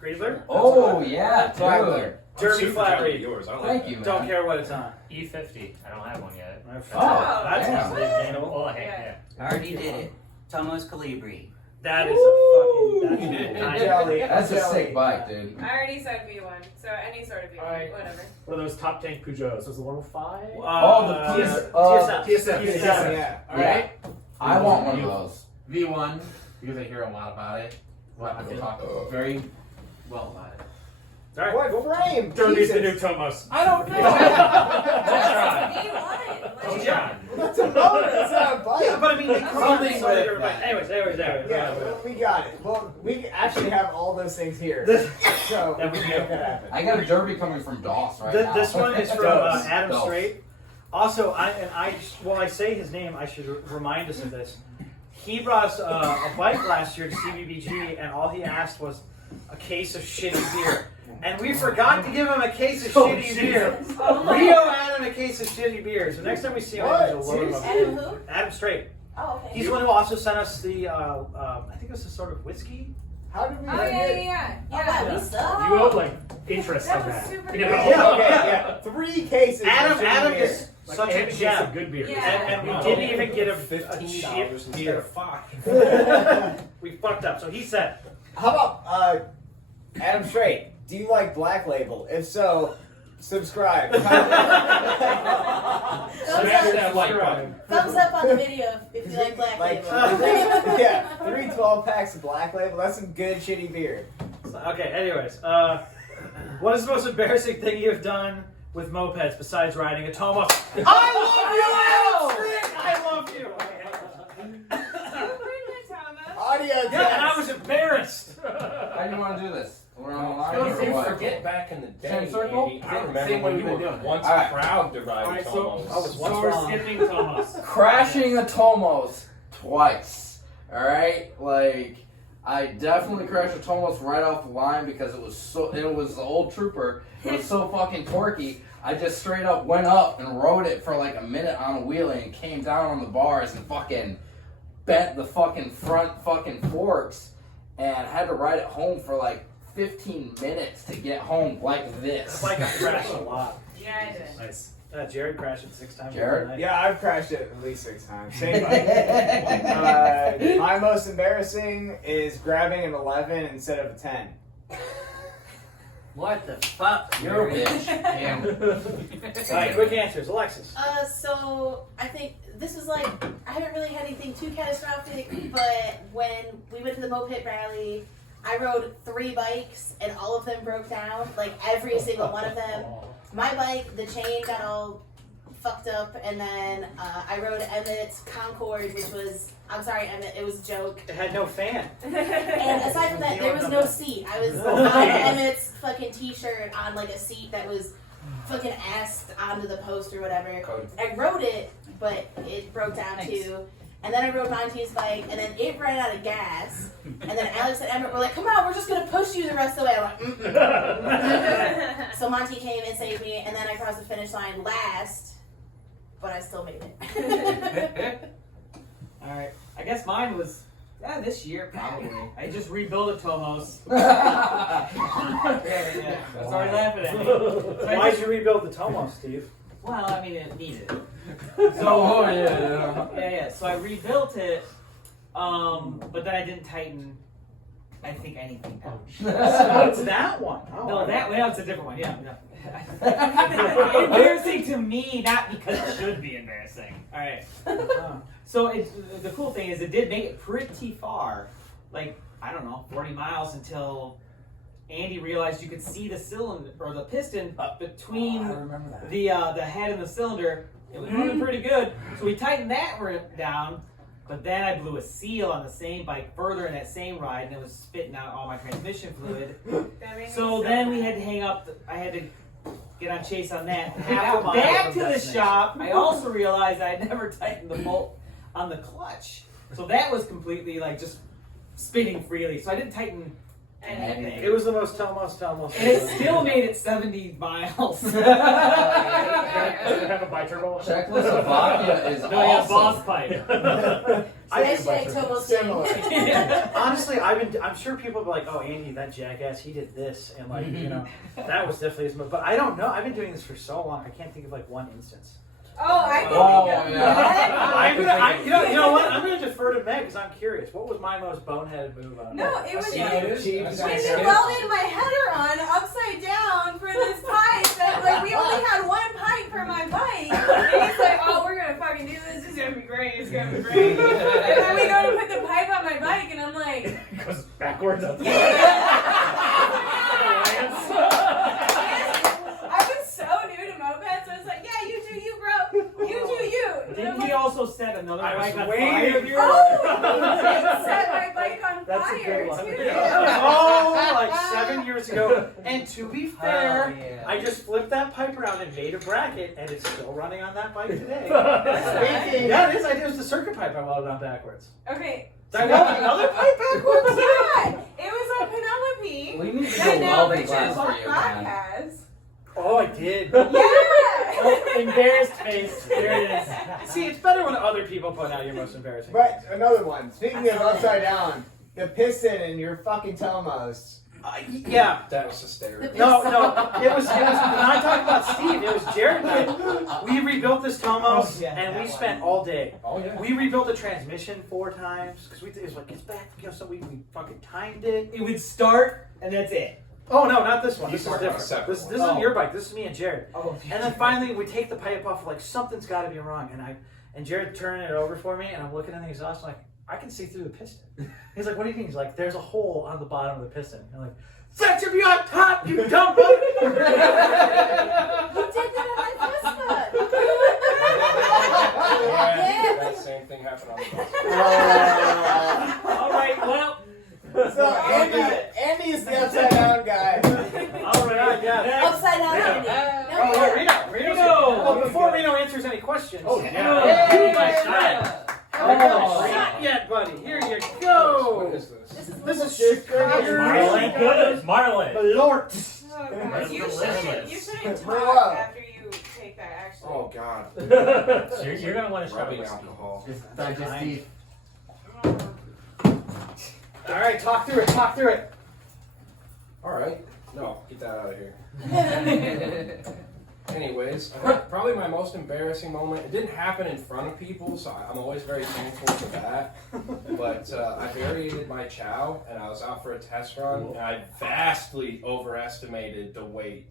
Griezler. Oh yeah, Flagler. Derby flat rate. Yours. I don't Thank like you, man. Don't care what it's on. E50. I don't have one yet. Oh, That's damn. easily attainable. Oh, hey, I already did it. Tomos Calibri. That is a fucking. That's Jelly. That's a Jelly. sick bike, dude. I already said V1, so any sort of V1, Alright. whatever. What are those top tank Peugeots? Was the 105? Oh, the TSF. TSF. Yeah. Yeah. I want one of those. V1 because I hear a lot about it. A lot of people talk very well about it. All right. What frame? Derby's the Jesus. new Tomos. I don't know. V1. Oh, Like, yeah. That's a motor. That's not a bike. Yeah, but I mean, they come Something on so with different bikes. that. Anyways. Yeah, well, we got it. Well, we actually have all those things here. So That we we can do. make that happen. I got a Derby coming from Doss right now. This one is from Doss. Adam Doss. Strait. Also, while I say his name, I should remind us of this. He brought us a bike last year to CBBG, and all he asked was a case of shitty beer. And we forgot to give him a case of shitty beer. Rio had him a case of shitty beer. So next time we see him, What? we'll load him up. Adam who? Adam Strait. Oh, okay. He's the one who also sent us the, I think it was a sort of whiskey. How did we Oh, get yeah. Oh, wow, we suck. You owed like interest That on was that. super You know? good. Yeah, okay, yeah. 3 cases. Adam of shitty beer. is Like, such and a it's gem. some good beer. Yeah. And we Oh. didn't even get a $15 cheap instead beer. of 5. We fucked up. So he said, How about Adam Strait? Do you like Black Label? If so, subscribe. Thumbs Smash up, that like button. thumbs up on the video if you like Black Like, Label. yeah, 3 12-packs of Black Label. That's some good shitty beer. okay, anyways. What is the most embarrassing thing you've done with mopeds besides riding a Tomo? I love you, Adam Strait! I love you! You agree with Thomas? Audio Yeah, and I test. was embarrassed. How do you want to do this? We're on the line Don't or you what? forget back in the day, Same circle? Andy, I remember Same when way you we've were been doing it. once All right. proud to ride Alright, with so, Tomos. what's we're wrong? skipping Thomas. Crashing a Tomos twice. Alright? Like, I definitely crashed a Tomos right off the line because it was the old Trooper. It was so fucking torquey. I just straight up went up and rode it for like a minute on a wheelie and came down on the bars and fucking bent the fucking front fucking forks and had to ride it home for like 15 minutes to get home like this. It's like I crashed a lot. Yeah, I did. Nice. Jared crashed it 6 times. Jared? overnight. Yeah, I've crashed it at least 6 times. Same bike. My most embarrassing is grabbing an 11 instead of a 10. What the fuck? You're a bitch. Damn. All right, quick answers. Alexis. So I think this is like I haven't really had anything too catastrophic, but when we went to the moped rally, I rode 3 bikes and all of them broke down, like every single one of them. My bike, the chain got all fucked up, and then I rode Emmett's Concorde, which was, I'm sorry Emmett, it was a joke. It had no fan. And aside from that, there was no seat. I was on Emmett's fucking t-shirt on like a seat that was fucking asked onto the post or whatever. Code. I wrote it, but it broke down Thanks. too. And then I rode Monty's bike, and then it ran out of gas. And then Alex and Emmett were like, "Come on, we're just gonna push you the rest of the way." I'm like, mm-mm. So Monty came and saved me, and then I crossed the finish line last, but I still made it. Alright. I guess mine was this year probably. I just rebuilt a Tomos. Yeah, that's already laughing at me. So I Why'd just- you rebuild the Tomos, Steve? Well, I mean, it needed it. Oh, yeah. Yeah. So I rebuilt it, but then I didn't tighten, I think, anything down. So it's that one. Oh, No, it's a different one. Yeah. Embarrassing to me, not because it should be embarrassing. All right. So the cool thing is, it did make it pretty far, like I don't know, 40 miles until Andy realized you could see the cylinder or the piston between remember that. the head and the cylinder. It was running pretty good, so we tightened that down. But then I blew a seal on the same bike further in that same ride, and it was spitting out all my transmission fluid. That made me So then we mad. had to hang up. I had to get on Chase on that. Half a mile Back from to the destination. shop. I also realized I had never tightened the bolt on the clutch, so that was completely like just spinning freely. So I didn't tighten anything. It was the most Tomos. And it still made it 70 miles. Does it have a bi-turbo? Czechoslovakia is No, yeah, awesome. boss pipe. Hashtag Tomo Similar. Honestly, I'm sure people be like, "Oh, Andy, that jackass, he did this," and like, you know, that was definitely his move. But I don't know. I've been doing this for so long. I can't think of like one instance. Oh, I can Oh, think of yeah. You know what? I'm gonna defer to Meg because I'm curious. What was my most boneheaded move on? No, it was Cheap. when you Cheap. welded my header on upside down for this pipe that like we only had one pipe for my bike. And he's like, "Oh, we're gonna fucking do this. It's gonna be great. It's gonna be great." And then we go to put the pipe on my bike, and I'm like, It goes backwards up. I was so new to mopeds, so I was like, "Yeah, you do you, bro. You do you." And I'm Didn't like, he also set another I was bike on waiting. fire? "Oh, you set my bike on That's a fire good one. too." Oh, like 7 years ago. And to be fair, yeah. I just flipped that pipe around and made a bracket, and it's still running on that bike today. Speaking- Yeah, it is. I did. It was the circuit pipe I welded on backwards. Okay. Did I weld another pipe backwards? Yeah, it was on Penelope. We need to I go know welding Richard class for you, man. podcast. Oh, I did. Yeah. Oh, embarrassed face. There it is. See, it's better when other people point out your most embarrassing. But another one. Speaking of upside down, the piston in your fucking Tomos. Yeah. That was hysterical. No. It was. When I talk about Steve, it was Jared. We rebuilt this Tomos, Oh, yeah, and we that spent all day. Oh, yeah. We rebuilt the transmission 4 times because it was like it's back. You know, so we fucking timed it. It would start, and that's it. Oh no, not this one. He's This is talking about a different. separate This one. isn't Oh. your bike. This is me and Jared. Oh, And then finally we take the pipe off. Like something's got to be wrong. And Jared turning it over for me, and I'm looking at the exhaust. I'm like, I can see through the piston. He's like, what do you mean? He's like, there's a hole on the bottom of the piston. I'm like, that should be on top, you dumb You did that on my Yeah, that same thing happened on the bus. all right. Well. So Andy's the upside down guy. all right, yeah. Upside down. Andy. Oh, wait, Reno. Reno's Reno. Oh, before Reno answers any questions. Oh, yeah. yeah. You my shot. Haven't got a Oh. shot yet, buddy. Here you What go. is this? This is Chicago. Marlin. Good. Marlin. Malort. Oh, God. That's You delicious. shouldn't Grow talk up. after you take that. Actually. Oh, God. So you're gonna want to try Rubbing whiskey. alcohol. Digestive. All right, talk through it. Talk through it. All right. No, get that out of here. Anyways, probably my most embarrassing moment. It didn't happen in front of people, so I'm always very thankful for that. But I variated my chow, and I was out for a test run, and I vastly overestimated the weight.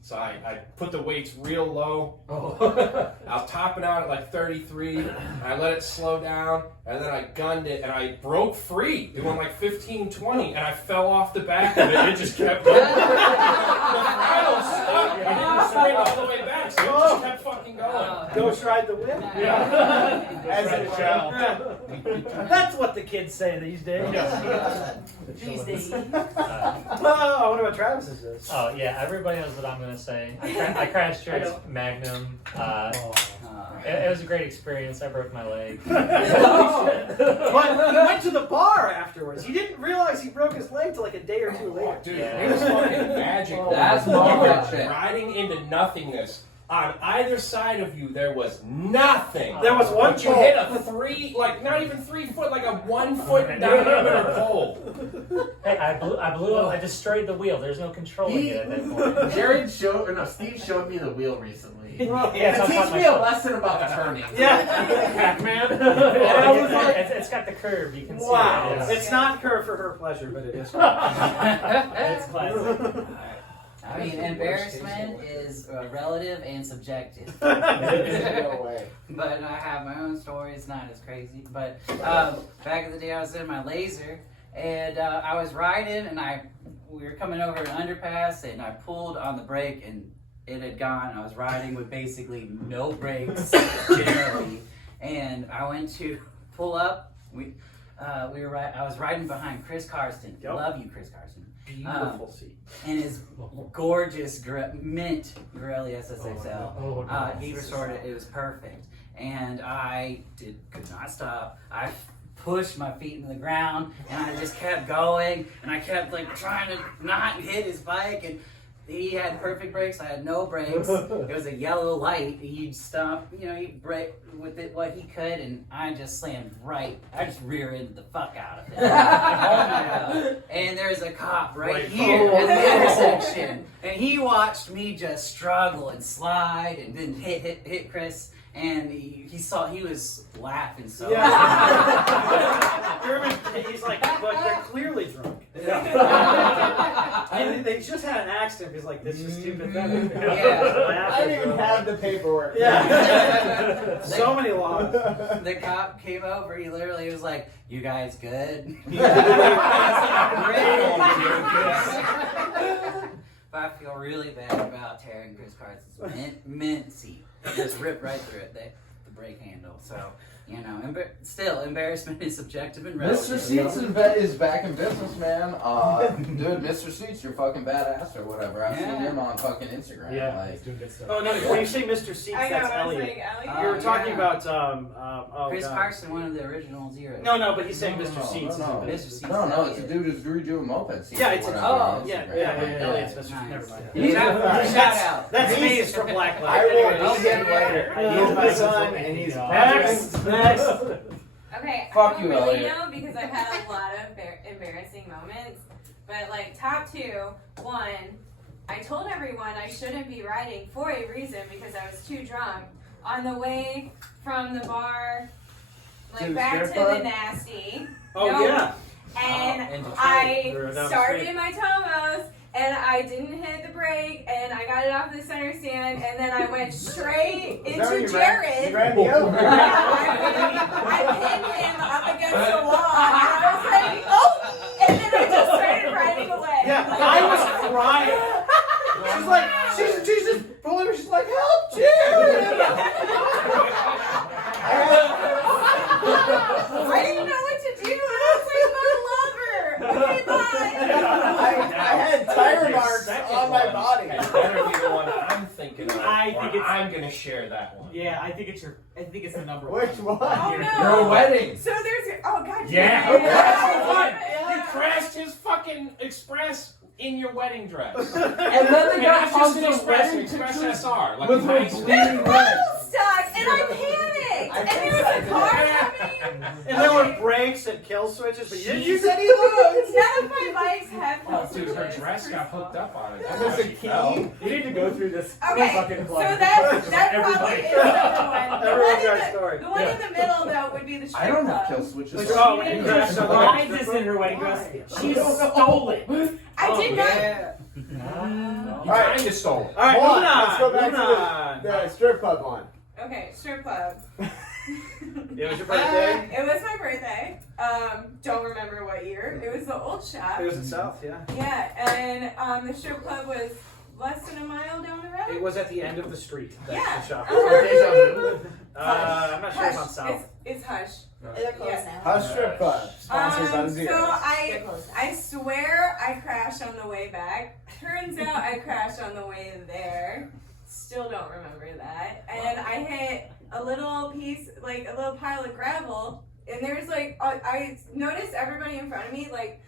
So I put the weights real low. I was topping out at like 33, and I let it slow down, and then I gunned it, and I broke free. It went like 15, 20, and I fell off the back of it. It just kept going. The throttle stuck. I didn't spring all the way back, so it just kept fucking going. Ghost ride the whip. As it shall. That's what the kids say these days. These days. Oh, I wonder what Travis's is. Oh yeah, everybody knows what I'm gonna to say. I crashed your Magnum. It was a great experience. I broke my leg. But he went to the bar afterwards. He didn't realize he broke his leg till like a day or two later. Dude, Yeah. it was fucking magic. That's You Moped were shit. riding into nothingness. On either side of you, there was nothing. There was one But you pole. hit a 3, like not even 3 foot, like a 1 foot diameter pole. Hey, I destroyed the wheel. There's no controlling it at that point. Steve showed me the wheel recently. Yeah, to teach me a lesson about turning. Yeah. Pac-Man. I was like, it's got the curve. You can see wow. it. It's not curved for her pleasure, but it is. It's classic. I mean, embarrassment is relative and subjective. No way. But I have my own story. It's not as crazy. But back in the day, I was in my Laser, and I was riding, and we were coming over an underpass, and I pulled on the brake, and it had gone. I was riding with basically no brakes, generally, and I went to pull up. I was riding behind Chris Karsten. Yep. Love you, Chris Karsten. Beautiful seat. And his gorgeous mint Pirelli SSXL. He restored it. It was perfect. And I could not stop. I pushed my feet in the ground, and I just kept going, and I kept like trying to not hit his bike. And he had perfect brakes. I had no brakes. It was a yellow light. He'd stop, he'd brake with it what he could, and I just slammed right. I just rear-ended the fuck out of it. Oh my God. And there's a cop right here at the intersection, and he watched me just struggle and slide and then hit Chris. And he was laughing so hard. He's like, but they're clearly drunk. And they just had an accident. He's like, this is stupid. Yeah. I didn't even have the paperwork. Yeah. So many laws. The cop came over. He literally was like, "You guys good?" But I feel really bad about tearing Chris Carson's mint seat. It just ripped right through it, the brake handle. So, still, embarrassment is subjective and relative. Mr. Seats is back in business, man. Dude, Mr. Seats, you're fucking badass or whatever. I've seen him on fucking Instagram. Yeah, Like, he's doing good stuff. Oh no! When you say Mr. Seats, I know, that's I was Elliot. like, Elliot? You were talking yeah. about Chris God. Carson, one of the original Zeros. No, but he's saying Mr. Seats. No, Mr. Seats. no, it's a dude who's redoing moped seats. Yeah, or it's whatever oh, on Yeah, Instagram. Elliot's Mr. Nice. Never mind. Shout out. That's me. It's from Black I Light. will Anyway, see him later. He's my son, and he's Next. Okay, Fuck I you, don't really Elliot. know because I've had a lot of embarrassing moments. But like top two, one, I told everyone I shouldn't be riding for a reason because I was too drunk. On the way from the bar, To like the back to strip club? the nasty. Oh No. yeah. And in Detroit. I We're down the started street. my Tomos and I didn't hit the brake and I got it off the center stand and then I went straight into Jared. You ran me over. I pinned him up against the wall and I was like, oh! And then I just started riding away. Yeah, I was crying. She's like, she's just pulling her. She's like, help, Jared! I didn't know what to do. I was like, my lover. Okay, bye. I had tire marks on my body. That better be the one I'm thinking of. I think or it's- I'm gonna share that one. Yeah, I think it's the number one. Which one? Oh no. Your wedding. So there's, oh god. Yeah. That's Yeah. what? You crashed his fucking Express in your wedding dress. And then they And got not just on an the Express, an wedding Express pictures SR. Like with a her nice bleeding The legs. pedal stuck and I panicked. And there was a car coming. And there were brakes and kill switches, but you said he looked. None of my bikes have kill Oh, dude, her switches, dress first got of all. hooked up on it. That was a key. You need to go through this Okay, fucking so plug. that Every probably bike. is number one. Everyone's got a story. The one in the middle though would be the strip I don't have club. kill switches. Like, on. oh, She when you didn't crash just on ride the this in her wedding dress. She stole it. I did not. You kinda stole it. All right, Hold moving on, let's go on. back Moving on. to the strip club one. Okay, strip club. It was your birthday. It was my birthday. Don't remember what year. It was the old shop. It was in South, yeah. Yeah, and the strip club was less than a mile down the road. It was at the end of the street. That's Yeah. the shop. Uh-huh. I'm not sure if on Hush. South. It's Hush. They're closed now. Hush Strip Club, sponsors on So Zero. They're closed now. I swear I crashed on the way back. Turns out I crashed on the way there. Still don't remember that. And I hit a little piece, like a little pile of gravel. And there's like, I noticed everybody in front of me, like,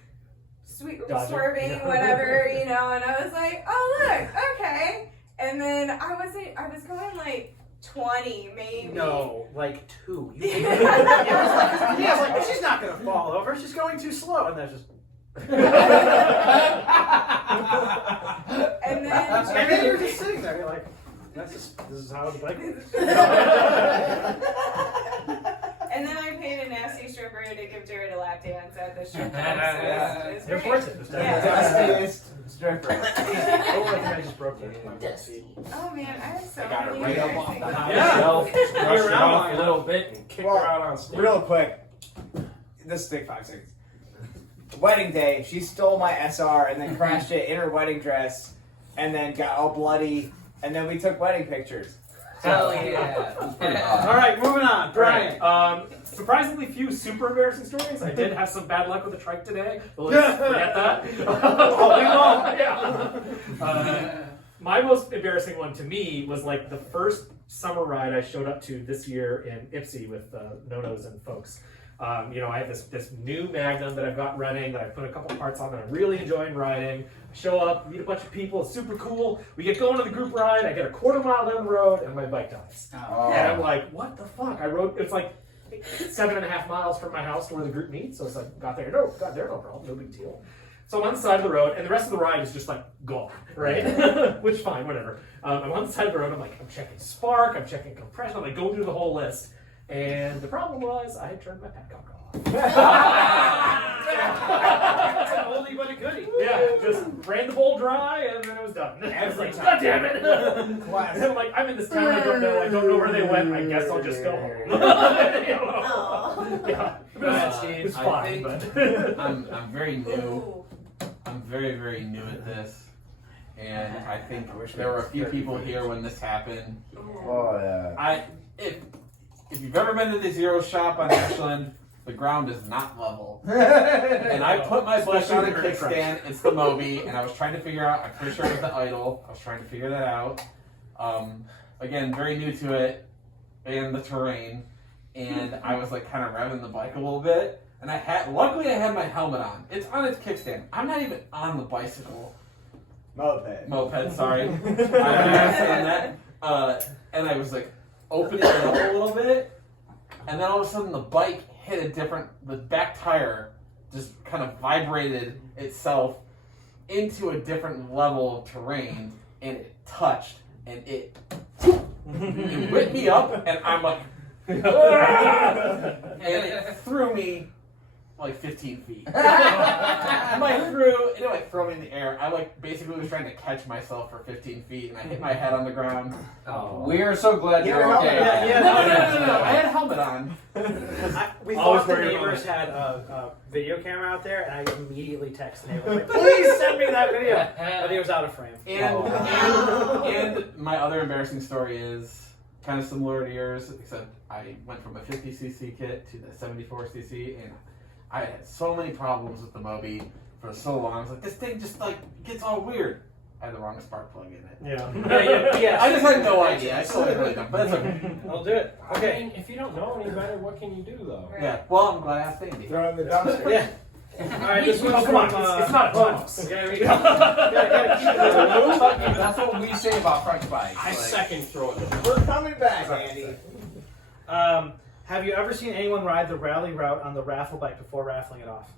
Dodging. swerving, Yeah. whatever, you know. And I was like, oh look, okay. And then I was going like 20 maybe. No, like 2. Yeah, I was like, she's not gonna fall over. She's going too slow, and then just. And then And then you're just sitting there. You're like, this is how the bike works. And then I paid a nasty stripper to give Jared a lap dance at the strip club. Yeah. So it was They're great. worth it this time. Yeah. Dustiest stripper. Oh, I think I just broke that. Dusty. Oh man, I have so I got her many right up embarrassing off the high Yeah. shelf, brushed it around off long a little bit, and kicked Well, her out on stage. Real quick, this will take 5 seconds. Wedding day, she stole my SR and then crashed it in her wedding dress, and then got all bloody, and then we took wedding pictures. Hell yeah. All right, moving on. Brian. Surprisingly few super embarrassing stories. I did have some bad luck with the trike today, but let's forget that. Oh, we won't. Yeah. My most embarrassing one to me was like the first summer ride I showed up to this year in Ipsy with Nonos and folks. You know, I have this new Magnum that I've got running that I put a couple parts on that I'm really enjoying riding. I show up, meet a bunch of people, it's super cool. We get going on the group ride, I get a quarter mile down the road, and my bike dies. Oh. And I'm like, what the fuck? I rode, it's like 7.5 miles from my house to where the group meets, so it's like, got there, no problem, no big deal. So I'm on the side of the road, and the rest of the ride is just like gone, right? Which, fine, whatever. I'm on the side of the road, I'm like, I'm checking spark, I'm checking compression, I'm like going through the whole list. And the problem was, I had turned my petcock off. That's an oldie but a goodie. Yeah, just ran the bowl dry, and then it was done. I was like, God damn it! And I'm like, I'm in this town, I don't know where they went, I guess I'll just go home. You know? Oh. Yeah, it's I fine, think- but... I'm very new. Ooh. I'm very, very new at this. And I think I wish we there were a had few security people footage. here when this happened. Oh, yeah. If you've ever been to the Zero shop on Ashland, the ground is not level. And I put my bike on a kickstand, it's the Moby, and I was trying to figure out, I'm pretty sure it was the Idol, I was trying to figure that out. Again, very new to it, and the terrain, and I was like kind of revving the bike a little bit, and luckily I had my helmet on. It's on its kickstand. I'm not even on the bicycle. Moped, sorry. I understand that. And I was like opening it up a little bit, and then all of a sudden the bike hit the back tire just kind of vibrated itself into a different level of terrain, and it touched, and it whipped me up, and I'm like, and it threw me like 15 feet. I'm like throw me in the air. I like basically was trying to catch myself for 15 feet, and I hit my head on the ground. Oh. We are so glad Yeah, you're okay. No. I had a helmet on. We Always thought the wear your neighbors helmet. had a video camera out there, and I immediately texted the neighbor, like, please send me that video. But he was out of frame. And my other embarrassing story is kind of similar to yours, except I went from a 50cc kit to the 74cc, and I had so many problems with the Moby for so long. I was like, this thing just like gets all weird. I had the wrong spark plug in it. Yeah. I just had no idea. I still had really dumb, but it's okay. I'll do it. Okay. I mean, if you don't know any better, what can you do though? Yeah. Well, I'm glad I asked Andy. Throw in the dumpster. Yeah. All right, this one's Come on, from, it's not a Bud. box. Gotta keep it loose. That's what we say about French bikes. I second throw it. We're coming back, Andy. Have you ever seen anyone ride the rally route on the raffle bike before raffling it off?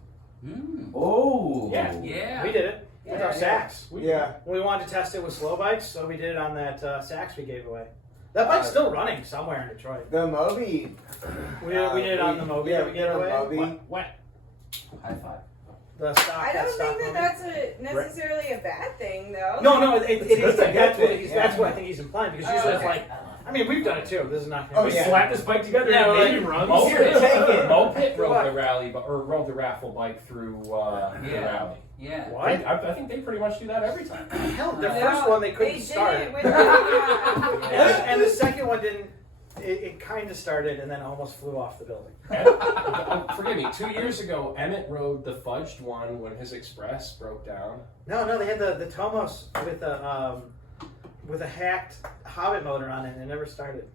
Oh. Yeah. Yeah. We did it with our Sax. Yeah. We wanted to test it with slow bikes, so we did it on that Sax we gave away. That bike's still running somewhere in Detroit. The Moby. We did it on the Moby Yeah, that we gave away. Moby. What? High five. The stock. I that don't stock think Moby. that that's necessarily a bad thing, though. No, it is. good. That's what I think he's implying, because usually it's okay. like, I mean, we've done it too. This is not. Oh, We yeah. slap this bike together Yeah, and like, maybe run. Here, take it. Moped real What? my rally, or rode the raffle bike through the Yeah. rally. Yeah. What? I think they pretty much do that every time. Hell, the No, first one they couldn't did start. it with the, And the second one didn't. It kind of started and then almost flew off the building. And, forgive me, 2 years ago, Emmett rode the fudged one when his Express broke down. No, they had the Tomos with a hacked Hobbit motor on it, and it never started.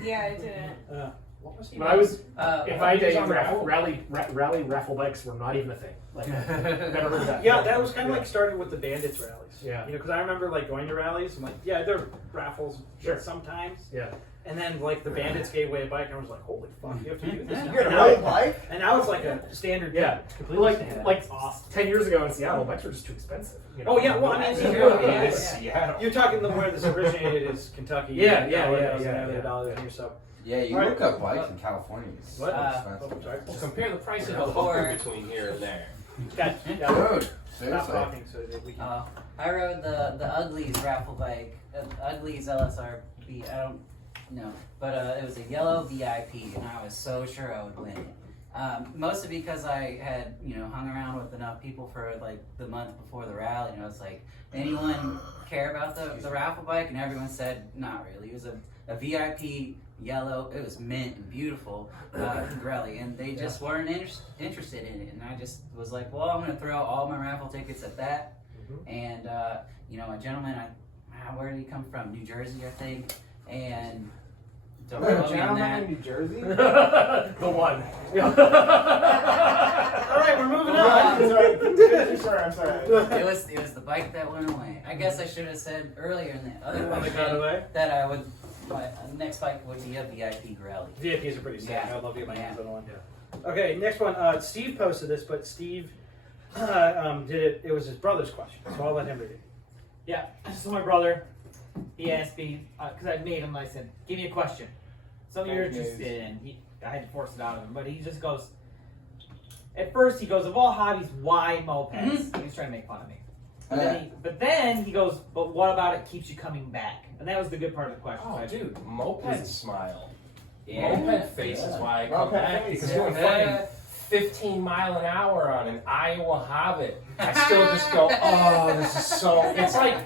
yeah, it didn't. What was he? When I was Uh, in my day, on raffle? rally raffle bikes were not even a thing. Like, never heard of that. Yeah, that was kind of like started with the Bandits rallies. Yeah. You know, because I remember like going to rallies. I'm like, yeah, there are raffles Sure. sometimes. Yeah. And then like the Bandits gave away a bike, and I was like, holy fuck, you have to do this. You now. get a And road now- bike? And now it's like a standard. Yeah. completely Like standard. 10 years ago in Seattle, bikes were just too expensive. You know? Oh yeah, well I mean, Yeah. Seattle. you're talking the where this originated is Kentucky. Yeah, $1,000 here, so. Yeah, you All look up bikes in California. It's so What? Oh, expensive. sorry. Well, compare the price of a Or- hooker between here and there. Got Dude, Stop seriously. talking so that we can. I rode the Uglies raffle bike, Uglies LSRB. I don't know, but it was a yellow VIP, and I was so sure I would win it. Mostly because I had hung around with enough people for like the month before the rally, and I was like, anyone care about the raffle bike? And everyone said not really. It was a VIP yellow. It was mint and beautiful Pirelli, and they just weren't interested in it. And I just was like, well, I'm gonna throw all my raffle tickets at that. And a gentleman, where did he come from? New Jersey, I think. And don't quote me on that. New Jersey? The one. All right, we're moving on. I'm sorry. It was the bike that went away. I guess I should have said earlier in the other When they got question away. that I would. My next bike would be a VIP Pirelli. VIPs are pretty sick. Yeah. I'd love to get my hands Yeah. on one. Okay, next one. Steve posted this, but Steve did it. It was his brother's question, so I'll let him read it. Yeah, this is my brother. He asked me because I made him. I said, "Give me a question, something you're Thank you. interested in." I had to force it out of him, but he just goes. At first, he goes, "Of all hobbies, why mopeds?" He was trying to make fun of me. But then he goes, "But what about it keeps you coming back?" And that was the good part of the question. Oh, dude, moped smile. Yeah. Moped face is why I come Moped back face, because yeah. going fucking 15 mile an hour on an Iowa Hobbit, I still just go, oh, this is so. It's like,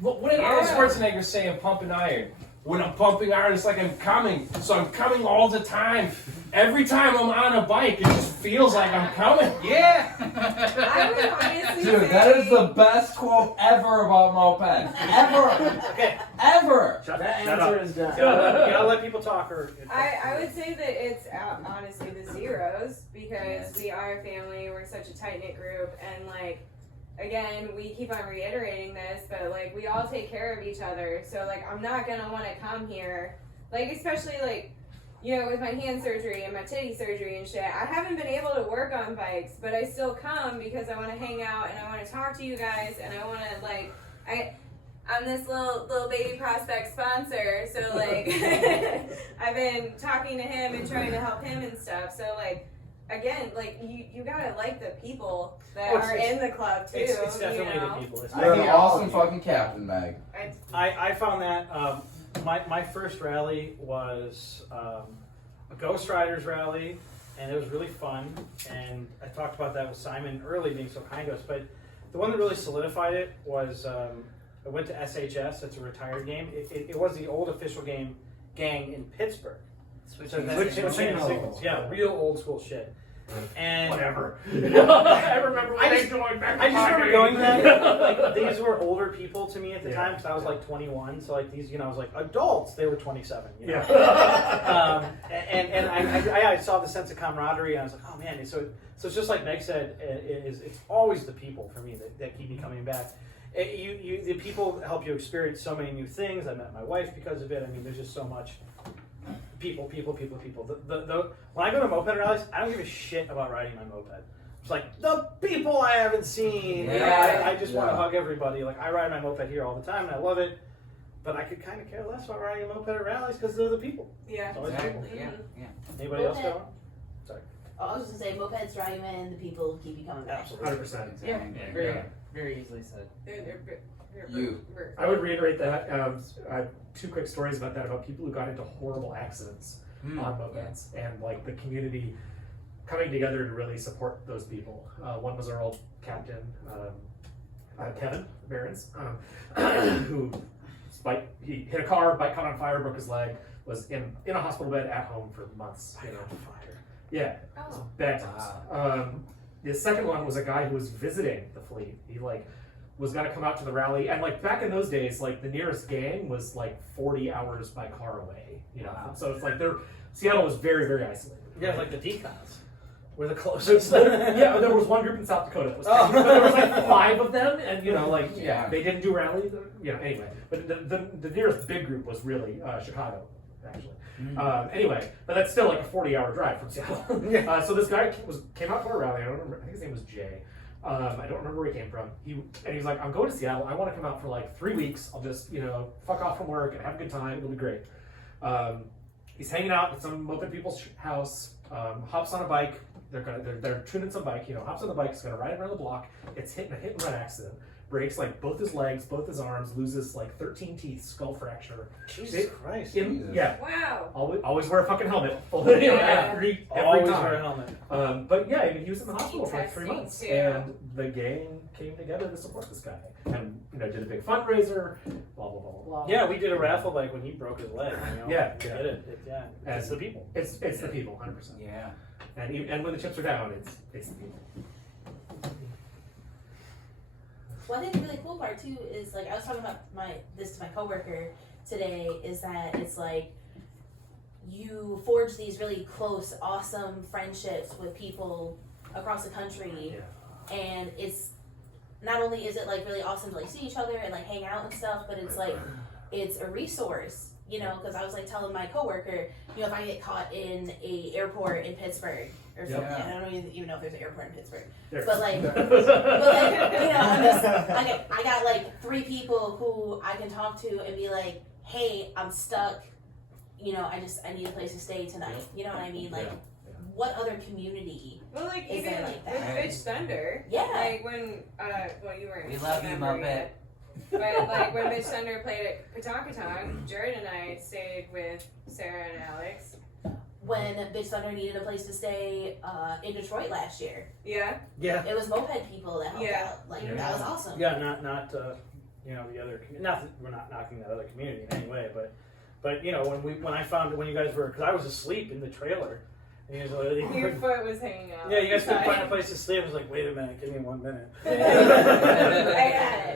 what did Arnold Schwarzenegger say in Pumping Iron? When I'm pumping iron, it's like I'm coming. So I'm coming all the time. Every time I'm on a bike, it just feels like I'm coming. Yeah. I would honestly Dude, say, that is the best quote ever about mopeds. Ever. Okay, Ever. Shut That up. answer is done. you gotta let people talk. Or I would say that it's honestly the zeros because we are a family. We're such a tight knit group, and like, again, we keep on reiterating this, but like, we all take care of each other. So like, I'm not gonna want to come here, like, especially like, with my hand surgery and my titty surgery and shit. I haven't been able to work on bikes, but I still come because I want to hang out and I want to talk to you guys and I want to like, I'm this little baby prospect sponsor, so like I've been talking to him and trying to help him and stuff. So like, again, like you gotta like the people that Oh, it's- are in the club too. it's definitely you the know? people. It's You're an hate awesome all of fucking captain, Meg. I found that my first rally was a Ghost Riders rally, and it was really fun. And I talked about that with Simon early, being so kind to us. But the one that really solidified it was I went to SHS. It's a retired game. It was the old official gang in Pittsburgh. So that's Switching signals. Yeah, real old school shit. And Whatever. I remember when I they just- joined back. I just remember going there. Like these were older people to me at the Yeah. time because I was like 21. So like these, I was like adults. They were 27. Yeah. And I saw the sense of camaraderie. And I was like, oh man. So it's just like Meg said. It's always the people for me that keep me coming back. The people help you experience so many new things. I met my wife because of it. I mean, there's just so much. People. When I go to moped rallies, I don't give a shit about riding my moped. It's like the people I haven't seen. Yeah. I just want to hug everybody. Like I ride my moped here all the time, and I love it. But I could kind of care less about riding a moped at rallies because they're the people. Yeah. It's always Exactly. people. Yeah. Anybody else Moped. go? Sorry. I was gonna say mopeds drive you in, the people keep you coming back. Absolutely. 100%. Yeah, Yeah. very, very easily said. I would reiterate that. I have two quick stories about that, about people who got into horrible accidents. on mopeds, and like the community coming together to really support those people. One was our old captain, Kevin Behrens, who he hit a car, bike caught on fire, broke his leg, was in a hospital bed at home for months. Bike on fire. Yeah, it was bad times. The second one was a guy who was visiting the fleet. He was gonna come out to the rally, and like back in those days, like the nearest gang was like 40 hours by car away. You know, so it's like Seattle was very, very isolated. Yeah, like the decons. We're the closest. Yeah, there was one group in South Dakota that was but there was like 5 of them, and you know, like they didn't do rallies. You know, anyway, but the nearest big group was really Chicago, actually. Anyway, but that's still like a 40-hour drive from Seattle. So this guy came out for a rally. I don't remember. I think his name was Jay. I don't remember where he came from. He was like, I'm going to Seattle. I want to come out for like 3 weeks. I'll just fuck off from work and have a good time. It'll be great. He's hanging out at some moped people's house. Hops on a bike. They're tuning some bike. Hops on the bike. Is gonna ride around the block. It's hit and run accident. Breaks like both his legs, both his arms. Loses like 13 teeth, skull fracture. Jesus Christ. Yeah. Wow. Always wear a fucking helmet. Every Always time. wear a helmet. But yeah, he was in the hospital for like 3 months, Too. and the gang came together to support this guy, and did a big fundraiser. Blah blah blah blah. Yeah, we did a raffle bike when he broke his leg. Yeah, we yeah. did it. Yeah, it's the people. It's the people, 100%. Yeah. And when the chips are down, it's the people. Well, I think the really cool part too is like I was talking about this to my coworker today, is that it's like you forge these really close, awesome friendships with people across the country, and it's not only is it like really awesome to like see each other and like hang out and stuff, but it's like it's a resource, because I was like telling my coworker, if I get caught in a airport in Pittsburgh or something, I don't even know if there's an airport in Pittsburgh, but like, I'm just like, I got like 3 people who I can talk to and be like, hey, I'm stuck, I need a place to stay tonight. You know what I mean? Like, what other community? Well, like is even there like with that? Bitch Thunder. Yeah. Like when, well, you weren't. We love you, Muppet. But like when Bitch Thunder played at Pawtuckawton, Jared and I stayed with Sarah and Alex. When Bitch Thunder needed a place to stay in Detroit last year. Yeah. Yeah. It was moped people that helped out. Like, that was awesome. Yeah, not the other. Not that we're not knocking that other community in any way, but when you guys were, because I was asleep in the trailer. And you guys were, Your foot was hanging out. Yeah, you guys couldn't find a place to sleep. I was like, wait a minute, give me 1 minute. I got it.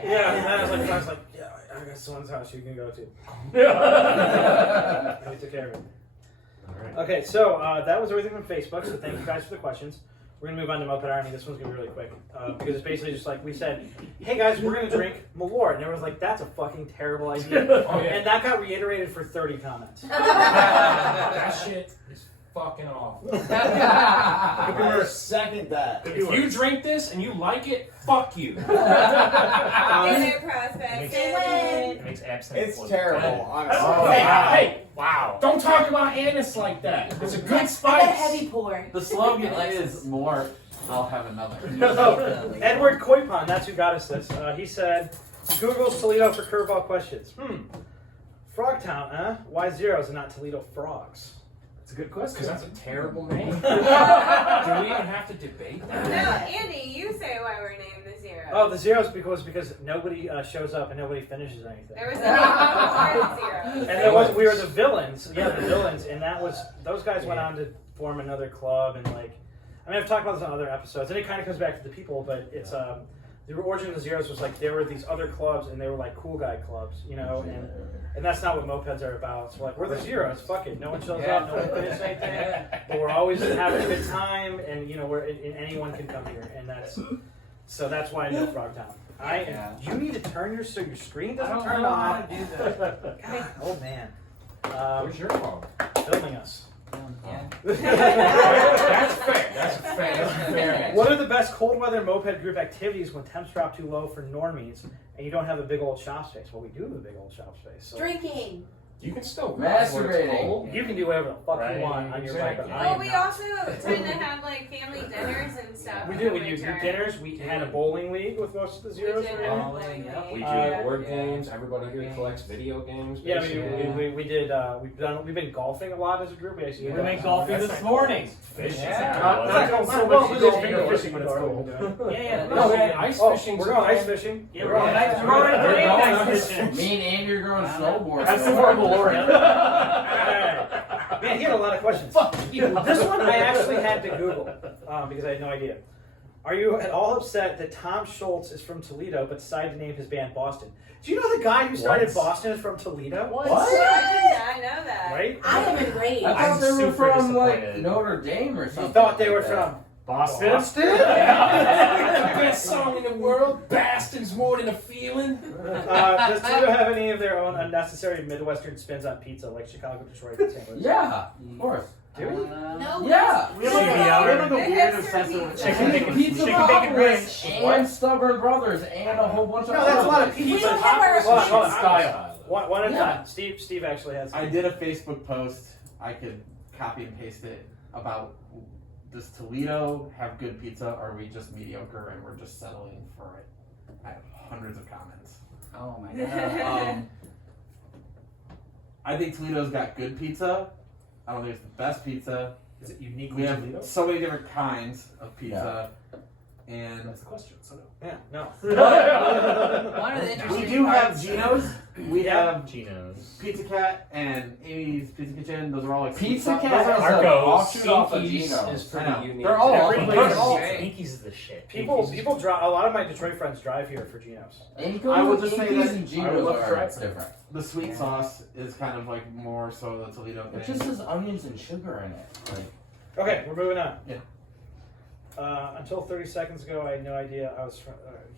Yeah, and then I was like, yeah, I got someone's house you can go to. Yeah. I took care of it. All right. Okay, so that was everything from Facebook. So thank you guys for the questions. We're gonna move on to Moped Irony. This one's gonna be really quick because it's basically just like we said, hey guys, we're gonna drink Malort, and everyone's like, that's a fucking terrible idea. And that got reiterated for 30 comments. That shit is fucking awful. I second that. If you drink this and you like it, fuck you. Dinner prospects. It makes abstinence. It's terrible, honestly. Oh, hey, wow. Don't talk about anise like that. It's a good I got a spice. heavy pour. The slogan is more, I'll have another. Edward Koipon, that's who got us this. He said, Google's Toledo for curveball questions. Frogtown, huh? Why zeros and not Toledo frogs? It's a good question. Because that's a terrible name. Do we even have to debate that? No, Andy, you say why we're named the Zero. Oh, the zeros because nobody shows up and nobody finishes anything. There was a hard zero. And there was we were the villains, the villains, and that was those guys went on to form another club and I've talked about this on other episodes, and it kind of comes back to the people, but it's the origin of the zeros was like there were these other clubs and they were like cool guy clubs, and that's not what mopeds are about. So we're the zeros, fuck it, no one shows up, no one finishes anything, but we're always having a good time, and and anyone can come here, and that's why I know Frogtown. You need to turn your screen doesn't turn on. How to do that. God, oh man. Where's your phone? Filming us. That's fair. That's fair. What are the best cold weather moped group activities when temps drop too low for normies and you don't have a big old shop space? Well, we do have a big old shop space. So. Drinking. You can still ride where it's Masturbating. cold. You can do whatever the fuck Right, you want on your bike, but exactly. I Well, am we not. also tend to have like family dinners and stuff. We in do. the We do winter. group dinners. We had a bowling league with most of the zeros. We did around. have Bowling, bowling yep. We league. do board games. Everybody here collects video games. Yeah, basically. we did. We've been golfing a lot as a group. We actually We went golfing That's this not morning. Fishing. Yeah. Not Well, so well, much we golfing, did but fishing when when it's it's cold. cold. Yeah. No, we had ice Oh, fishing. we're going ice fishing. Yeah, we're going ice fishing. We're going We're going ice fishing. Me and Andy are going snowboarding. That's the horrible Lorraine. Man, he had a lot of questions. Fuck you. This one I actually had to Google because I had no idea. Are you at all upset that Tom Schultz is from Toledo but decided to name his band Boston? Do you know the guy who started What? Boston is from Toledo? What? I did not know that. Right? I am enraged. I thought they were super from like disappointed. Notre Dame or You something. thought they like were that. from Boston. Boston? The best song in the world. Baston's more than a feeling. Does Toledo have any of their own unnecessary Midwestern spins on pizza like Chicago, Detroit, and St. Louis? Yeah, of course. Do we? No. Yeah. We have like a They weird have obsessive certain with Chicken chicken. Pizza Chicken bacon Brothers ranch. and Stubborn Brothers and a whole bunch of No, that's a other lot of places. We pizza. don't have our Hold on, hold on. Style. One at a Yeah. time. Steve actually had I some. did a Facebook post. I could copy and paste it about does Toledo have good pizza or are we just mediocre and we're just settling for it? I have hundreds of comments. Oh my god. I think Toledo's got good pizza. I don't think it's the best pizza. Is it unique We to have Toledo? so many different kinds of pizza, and That's the question. So no. Yeah, no. One of the we interesting do have parts- Geno's. We have Geno's. Pizza Cat and Amy's Pizza Kitchen. Those are all like Pizza those Cat are- has an Arcos. offshoot off of Stinkies Geno's. is pretty I know. unique. They're all Everybody they're knows all- Pinkies is the shit. People drive. A lot of my Detroit friends drive here for Geno's. Inco's, I would just say Inky's that and I Geno's would love to are try it. different. The sweet sauce is kind of like more so the Toledo It thing. just has onions and sugar in it. Like, Okay, we're moving on. Yeah. Until 30 seconds ago, I had no idea I was from.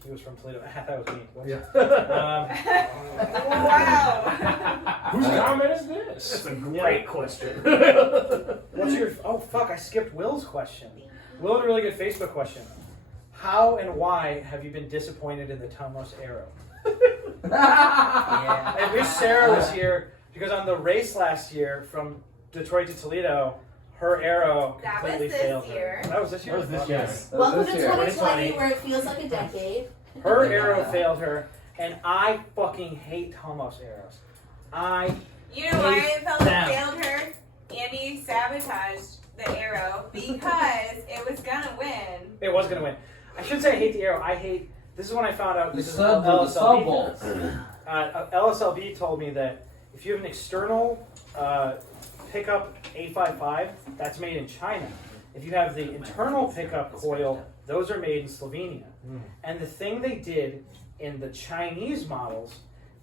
He was from Toledo. That was me. Whoops. Yeah. Wow. Whose comment is this? That's a great question. What's your? Oh fuck! I skipped Will's question. Will had a really good Facebook question. How and why have you been disappointed in the Tomos Arrow? Yeah. I wish Sarah was here because on the race last year from Detroit to Toledo, her arrow That was completely this failed year. her. That was this year. That was this Fuck. year. Welcome to This year. 2020, where it feels like a decade. Her arrow failed her, and I fucking hate Tomos arrows. You know why it felt Damn. failed her? Andy sabotaged the arrow because it was gonna win. It was gonna win. I should say I hate the arrow. I hate. This is when I found out. the This is sub LSLB. bolts. LSLB told me that if you have an external pickup 855, that's made in China. If you have the internal pickup coil, those are made in Slovenia. And the thing they did in the Chinese models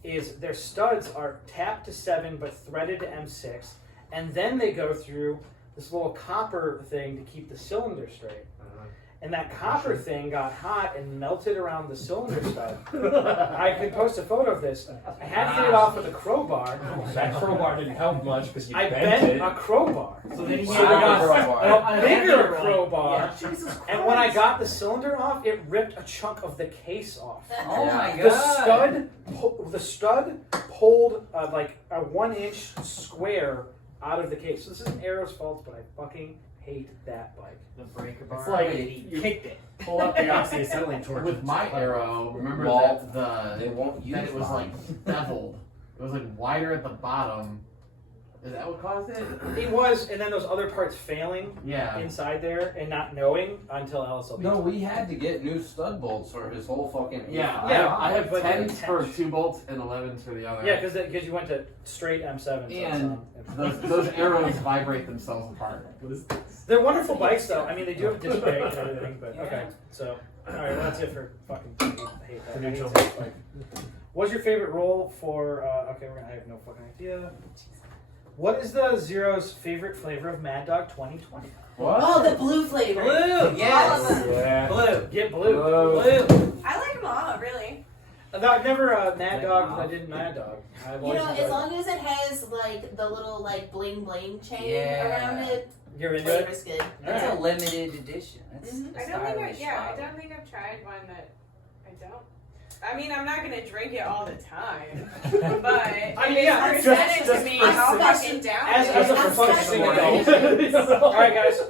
is their studs are tapped to 7 but threaded to M6, and then they go through this little copper thing to keep the cylinder straight. And that copper thing got hot and melted around the cylinder stud. I could post a photo of this. I had to get it off with a crowbar. That crowbar didn't help much because you I bent bent it. a crowbar. So then he So had I got crowbar. a bigger crowbar. Yeah, Jesus And when I got the cylinder off, it ripped a chunk of the case off. Oh my god. The stud pulled like a 1-inch square out of the case. So this isn't Arrow's fault, but I fucking hate that bike. The breaker bar. It's like he you kicked it. pull up the oxyacetylene torch. With my arrow, remember Well, that They won't use that it was mine. like beveled. It was like wider at the bottom. Is that what caused it? It was, and then those other parts failing Yeah. inside there and not knowing until LSLB. No, we had to get new stud bolts for his whole fucking. Yeah, Yeah, I have but 10s the for 2 bolts and 11s for the other. Yeah, because you went to straight M7. So And it's, those arrows vibrate themselves apart. they're wonderful bikes, though. I mean, they do have disc brake and everything, but okay. So, all right, well, that's it for fucking. I hate that. The neutral. I hate that bike. What's your favorite role for? Okay, I have no fucking idea. What is the Zero's favorite flavor of Mad Dog 2020? What? Oh, the blue flavor. Blue, All of yes. them. Yeah. Blue. Get blue. Blue. I like them all, really. No, I've never Mad Like Dog. Mom. I did Mad Dog. I've You always know, enjoyed as it. long as it has like the little like bling bling chain Yeah. around it, You're into it. flavor's good. That's Alright. a limited edition. That's Mhm. a I don't think stylish I bottle. don't think I've tried one that I don't. I mean, I'm not gonna drink it all the time, but I mean, if yeah, you just- present it just to me, for I'm six- fucking down. As a with it. functioning adult. All right, guys.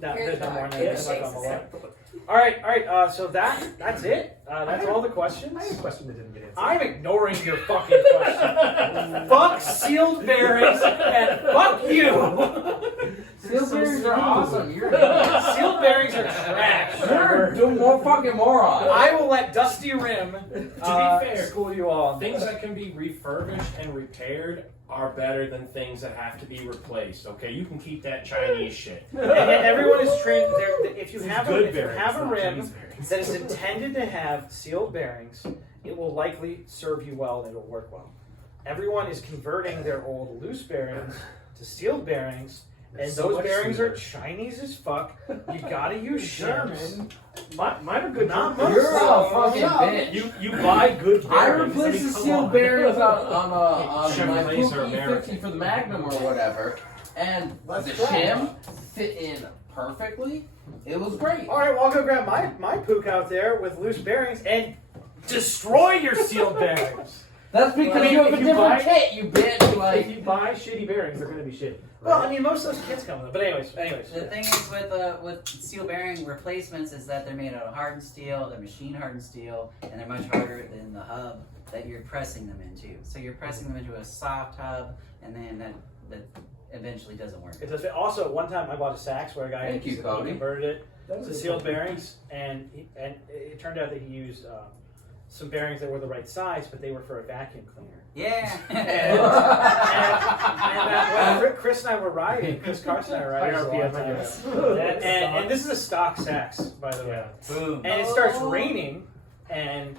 No, Here's there's no the more. mark. There's Shakes no his more. All right. So that's it. That's all the questions. I have a question that didn't get answered. I'm ignoring your fucking question. Fuck sealed bearings and fuck you. Sealed bearings are awesome. You're Sealed bearings are trash. You're more fucking moron. I will let Dusty Rim To be fair, school you all. things that can be refurbished and repaired are better than things that have to be replaced. Okay, you can keep that Chinese shit. And everyone is trained. If you This is have good if you bearings, have a not rim Chinese bearings. that is intended to have sealed bearings, it will likely serve you well and it'll work well. Everyone is converting their old loose bearings to sealed bearings, and So those much bearings sooner. are Chinese as fuck. You gotta use German. Mine are good. Not too. most. You're a fucking bitch. You buy good I bearings. replaced the mean, come sealed on. bearings on my Chevrolets are Pookie American. 50 for the Magnum or whatever, and Let's the try it. shim fit in perfectly. It was great. All right, well, I'll go grab my Pook out there with loose bearings and destroy your sealed bearings. That's because I mean, you have a if you different buy- kit, you bitch. If Like, you buy shitty bearings, they're gonna be shitty. Well, I mean, most of those kits come with it. But anyways. The thing is with steel bearing replacements is that they're made out of hardened steel, they're machine hardened steel, and they're much harder than the hub that you're pressing them into. So you're pressing them into a soft hub, and then that eventually doesn't work. It does. Also, one time I bought a Saks where a guy Thank you, Cody. converted it to sealed bearings, and it turned out that he used some bearings that were the right size, but they were for a vacuum cleaner. Yeah. And when Chris and I were riding, Chris Carson and I were riding a long time ago. And this is a stock Saks, by the way. Boom. And it starts raining, and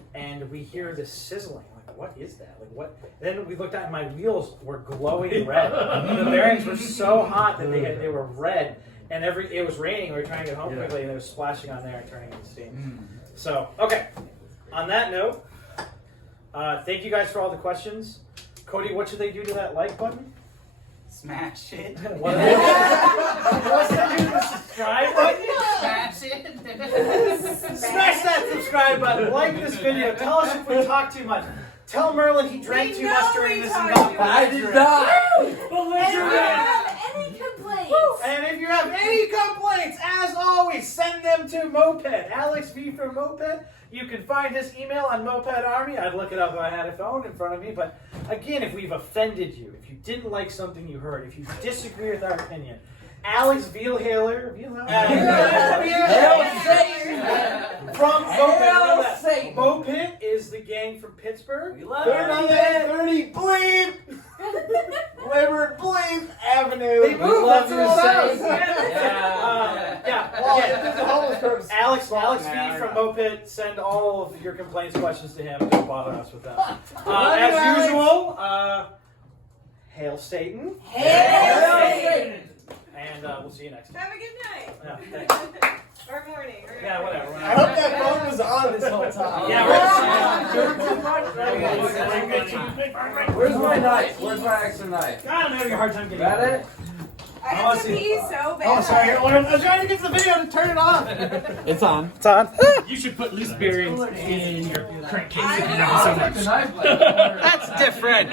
we hear this sizzling. Like, what is that? Like, what? Then we looked out, and my wheels were glowing red. The bearings were so hot that they were red. And it was raining. We were trying to get home quickly, and it was splashing on there and turning into steam. So, okay. On that note, thank you guys for all the questions. Cody, what should they do to that like button? Smash it. What should they do to the subscribe button? Smash it. Smash that subscribe button. Like this video. Tell us if we talk too much. Tell Merlin he drank too much during this and got I did not. And if you have any complaints, And if you have any complaints, as always, send them to Moped. Alex V from Moped. You can find his email on Moped Army. I'd look it up if I had a phone in front of me. But again, if we've offended you, if you didn't like something you heard, if you disagree with our opinion, Alex Vielhaler from Moped. Satan. Moped is the gang from Pittsburgh. We love 30 Bleep! Liver Bleep Avenue. They moved. love That's you, where all that was. Satan. Well, Yeah. there's a homeless person. Alex now, V I from know. Moped, send all of your complaints, questions to him. Don't bother us with them. Love you, As Alex. usual, hail Satan, and we'll see you next time. Have a good night. Yeah, thanks. Or morning. Or Yeah, whatever. I hope that phone was on this whole time. Yeah, Where's my knife? Where's my extra knife? I don't have a hard time Is getting that it? I have to pee so bad. Oh, sorry. I was trying to get to the video to turn it off. It's on. It's on. You should put loose bearings in your crankcase if you I love it so I'll much. take the knife. That's different.